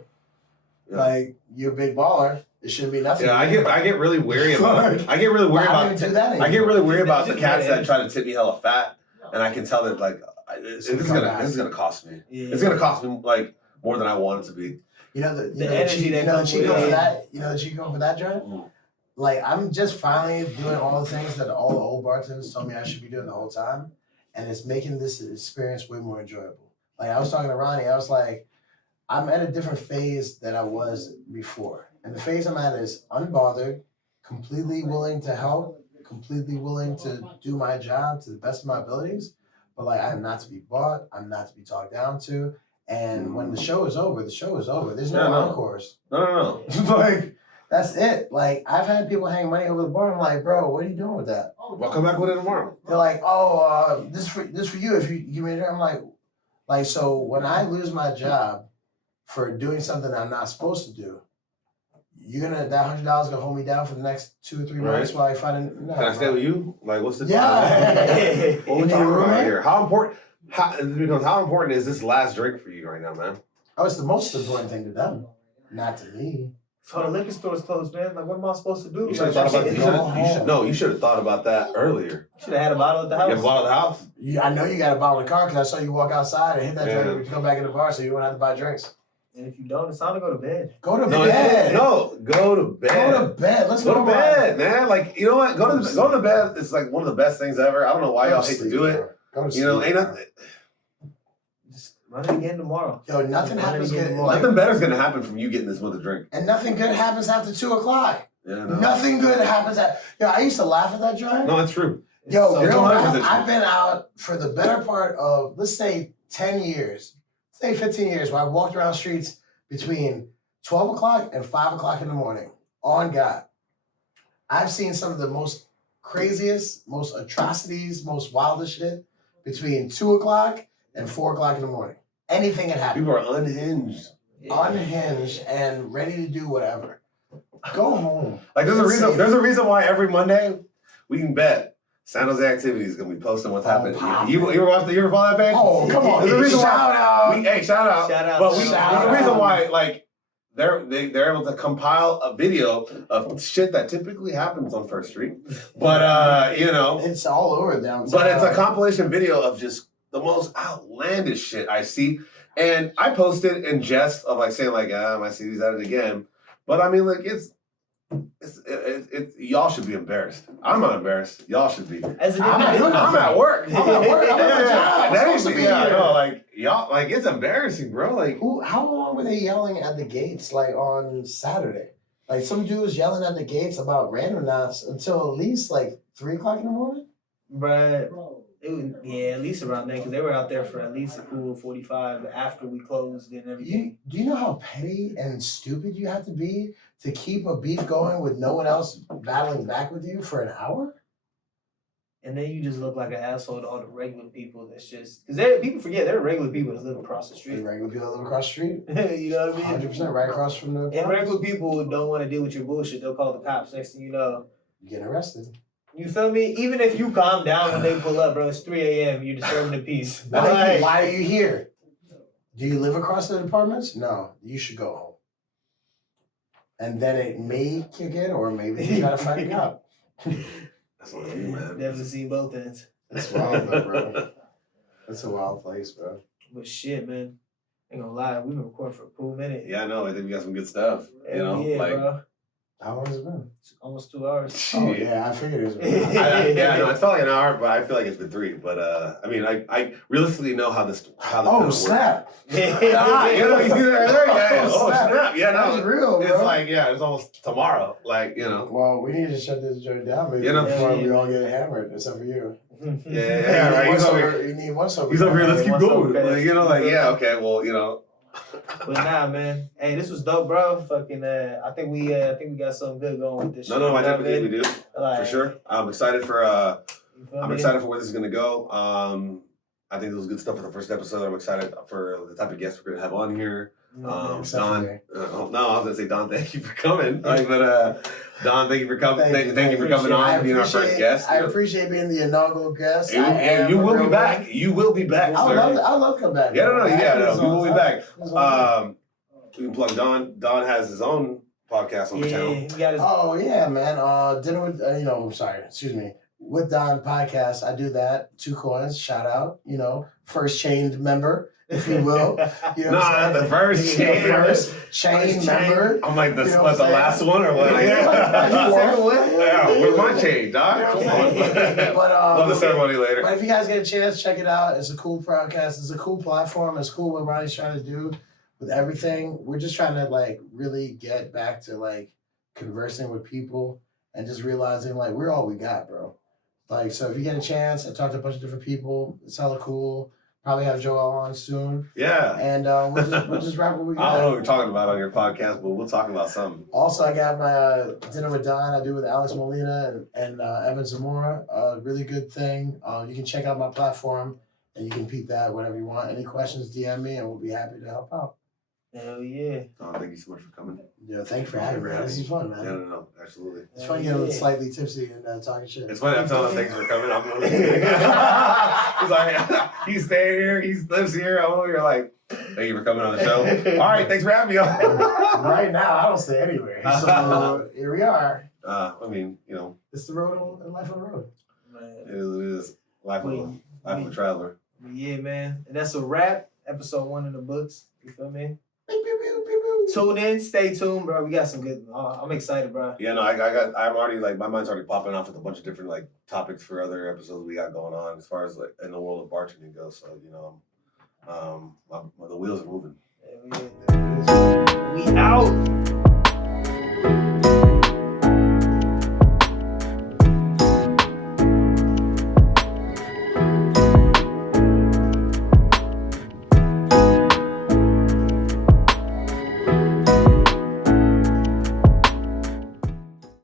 Yeah. You're a big baller. It shouldn't be nothing. Yeah, I get really wary about. I get really worried about the cats that try to tip me hella fat, and I can tell that this is gonna cost me. Yeah. It's gonna cost me more than I want it to be. The energy that Chico for that. The Chico for that joint. I'm just finally doing all the things that all the old bartenders told me I should be doing the whole time, and it's making this experience way more enjoyable. I was talking to Ronnie. I was like, I'm at a different phase than I was before. And the phase I'm at is unbothered, completely willing to help, completely willing to do my job to the best of my abilities. But like, I am not to be bought. I'm not to be talked down to. And when the show is over, the show is over. There's no encores. No. Like, that's it. Like, I've had people hang money over the bar. I'm like, bro, what are you doing with that? We'll come back with it tomorrow. They're like, this for you if you give me it. I'm like, so when I lose my job for doing something I'm not supposed to do, you're gonna that $100 gonna hold me down for the next 2 or 3 months while I find it. No, can I stay with you? Like, what's the yeah? What we talking about here? How important is this last drink for you right now, man? Oh, it's the most important thing to them, not to me. So the liquor store's closed, man. Like, what am I supposed to do? You should have thought about. You should have thought about that earlier. Should have had a bottle at the house. You have a bottle at the house? Yeah, I know you got a bottle in the car because I saw you walk outside and hit that drink when you come back in the bar, so you won't have to buy drinks. And if you don't, it's time to go to bed. Go to bed. No, go to bed. Go to bed. Let's go to bed, man. Like, you know what? Go to bed. It's like one of the best things ever. I don't know why y'all hate to do it. Go to sleep. You know, ain't nothing. Just run it again tomorrow. Yo, nothing happens good. Nothing better's gonna happen from you getting this with a drink. And nothing good happens after 2 o'clock. Yeah, no. Nothing good happens Yo, I used to laugh at that joint. No, it's true. Yo, So real I've been out for the better part of, let's say, 10 years. Say 15 years where I walked around streets between 12 o'clock and 5 o'clock in the morning. On God. I've seen some of the most craziest, most atrocities, most wildest shit between 2 o'clock and 4 o'clock in the morning. Anything can happen. People are unhinged. Unhinged and ready to do whatever. Go home. Like, there's a reason why every Monday we can bet San Jose Activity is gonna be posting what's happening. You ever follow that page? Oh, come on. There's a reason shout out. Shout out. Shout out. But Shout there's out. a reason why, like, they're able to compile a video of shit that typically happens on First Street. But you know, it's all over downtown. But it's a compilation video of just the most outlandish shit I see. And I posted in jest of like saying like, my CD's at it again. But I mean, like, it's y'all should be embarrassed. I'm not embarrassed. Y'all should be. As an I'm at work. I'm at work. I'm at my job. I'm supposed to be here. No, like y'all, like it's embarrassing, bro. Like, how long were they yelling at the gates? Like on Saturday, like some dude was yelling at the gates about random knots until at least like 3 o'clock in the morning. But it was, at least around then, because they were out there for at least a cool 45 after we closed and everything. Do you know how petty and stupid you have to be to keep a beef going with no one else battling back with you for an hour? And then you just look like an asshole to all the regular people. That's just because people forget there are regular people that live across the street. Regular people that live across the street. You know what I mean? 100% right across from the. And regular people don't want to deal with your bullshit. They'll call the cops. Next thing you know, you get arrested. You feel me? Even if you calm down when they pull up, bro, it's 3 a.m. You're disturbing the peace. Why are you here? Do you live across the apartments? No, you should go home. And then it may kick in, or maybe you gotta find a cop. That's what I mean, man. Never seen both ends. That's wild, though, bro. That's a wild place, bro. But shit, man. Ain't gonna lie, we've been recording for a cool minute. Yeah, I know. I think we got some good stuff. You know, yeah, like. Bro. How long has it been? It's almost 2 hours. Oh yeah, I figured it was. It felt like an hour, but I feel like it's been 3. But I mean, I realistically know how this snap! You know, you see that right there? Oh snap! Yeah, no, that's real, bro. It's like it's almost tomorrow. Like, you know. Well, we need to shut this joint down, baby. Before we all get hammered, except for you. Yeah, right. You need one sober. He's over here. Let's keep going. Like, you know, like okay, well, you know. But nah, man. Hey, this was dope, bro. Fucking, I think we got something good going with this. No, I definitely think we do. Like, for sure. I'm excited for where this is gonna go. I think it was good stuff for the first episode. I'm excited for the type of guests we're gonna have on here. Don, no, I was gonna say Don, thank you for coming. But Don, thank you for coming. Thank you for coming on, being our first guest. I appreciate being the inaugural guest. And you will be back. You will be back. I love to come back. Yeah, we will be back. We can plug Don. Don has his own podcast on the channel. Oh yeah, man. Dinner with with Don podcast. I do that. 2 coins. Shout out. First chained member, if you will. Not the first chain. Chain member. I'm like the last one or what? Yeah, with my chain, dog. Come on. But love the ceremony later. But if you guys get a chance, check it out. It's a cool podcast. It's a cool platform. It's cool what Ronnie's trying to do with everything. We're just trying to really get back to conversing with people and just realizing like we're all we got, bro. Like, so if you get a chance, I talked to a bunch of different people. It's hella cool. Probably have Joel on soon. Yeah. And we'll just wrap what we got. I don't know what you're talking about on your podcast, but we'll talk about something. Also, I got my Dinner with Don I do with Alex Molina and Evan Zamora. Really good thing. You can check out my platform and you can peep that whenever you want. Any questions, DM me and we'll be happy to help out. Hell yeah. Thank you so much for coming. Yeah, thank you for having me. This is fun, man. Yeah, no, absolutely. It's fun getting slightly tipsy and talking shit. It's funny. I'm telling him thanks for coming. I'm over here. He's like, he's staying here. He lives here. I'm over here like, thank you for coming on the show. All right, thanks for having me on. Right now, I don't stay anywhere. So here we are. I mean, you know, It's the road and life on the road. Man. it is life of a traveler. Yeah, man. And that's a wrap. Episode 1 in the books. You feel me? Pew, pew, pew, pew, pew. Tune in, stay tuned, bro. We got some good. I'm excited, bro. Yeah, no, I'm already like, my mind's already popping off with a bunch of different like topics for other episodes we got going on as far as like in the world of bartending goes. So, you know, the wheels are moving. Yeah,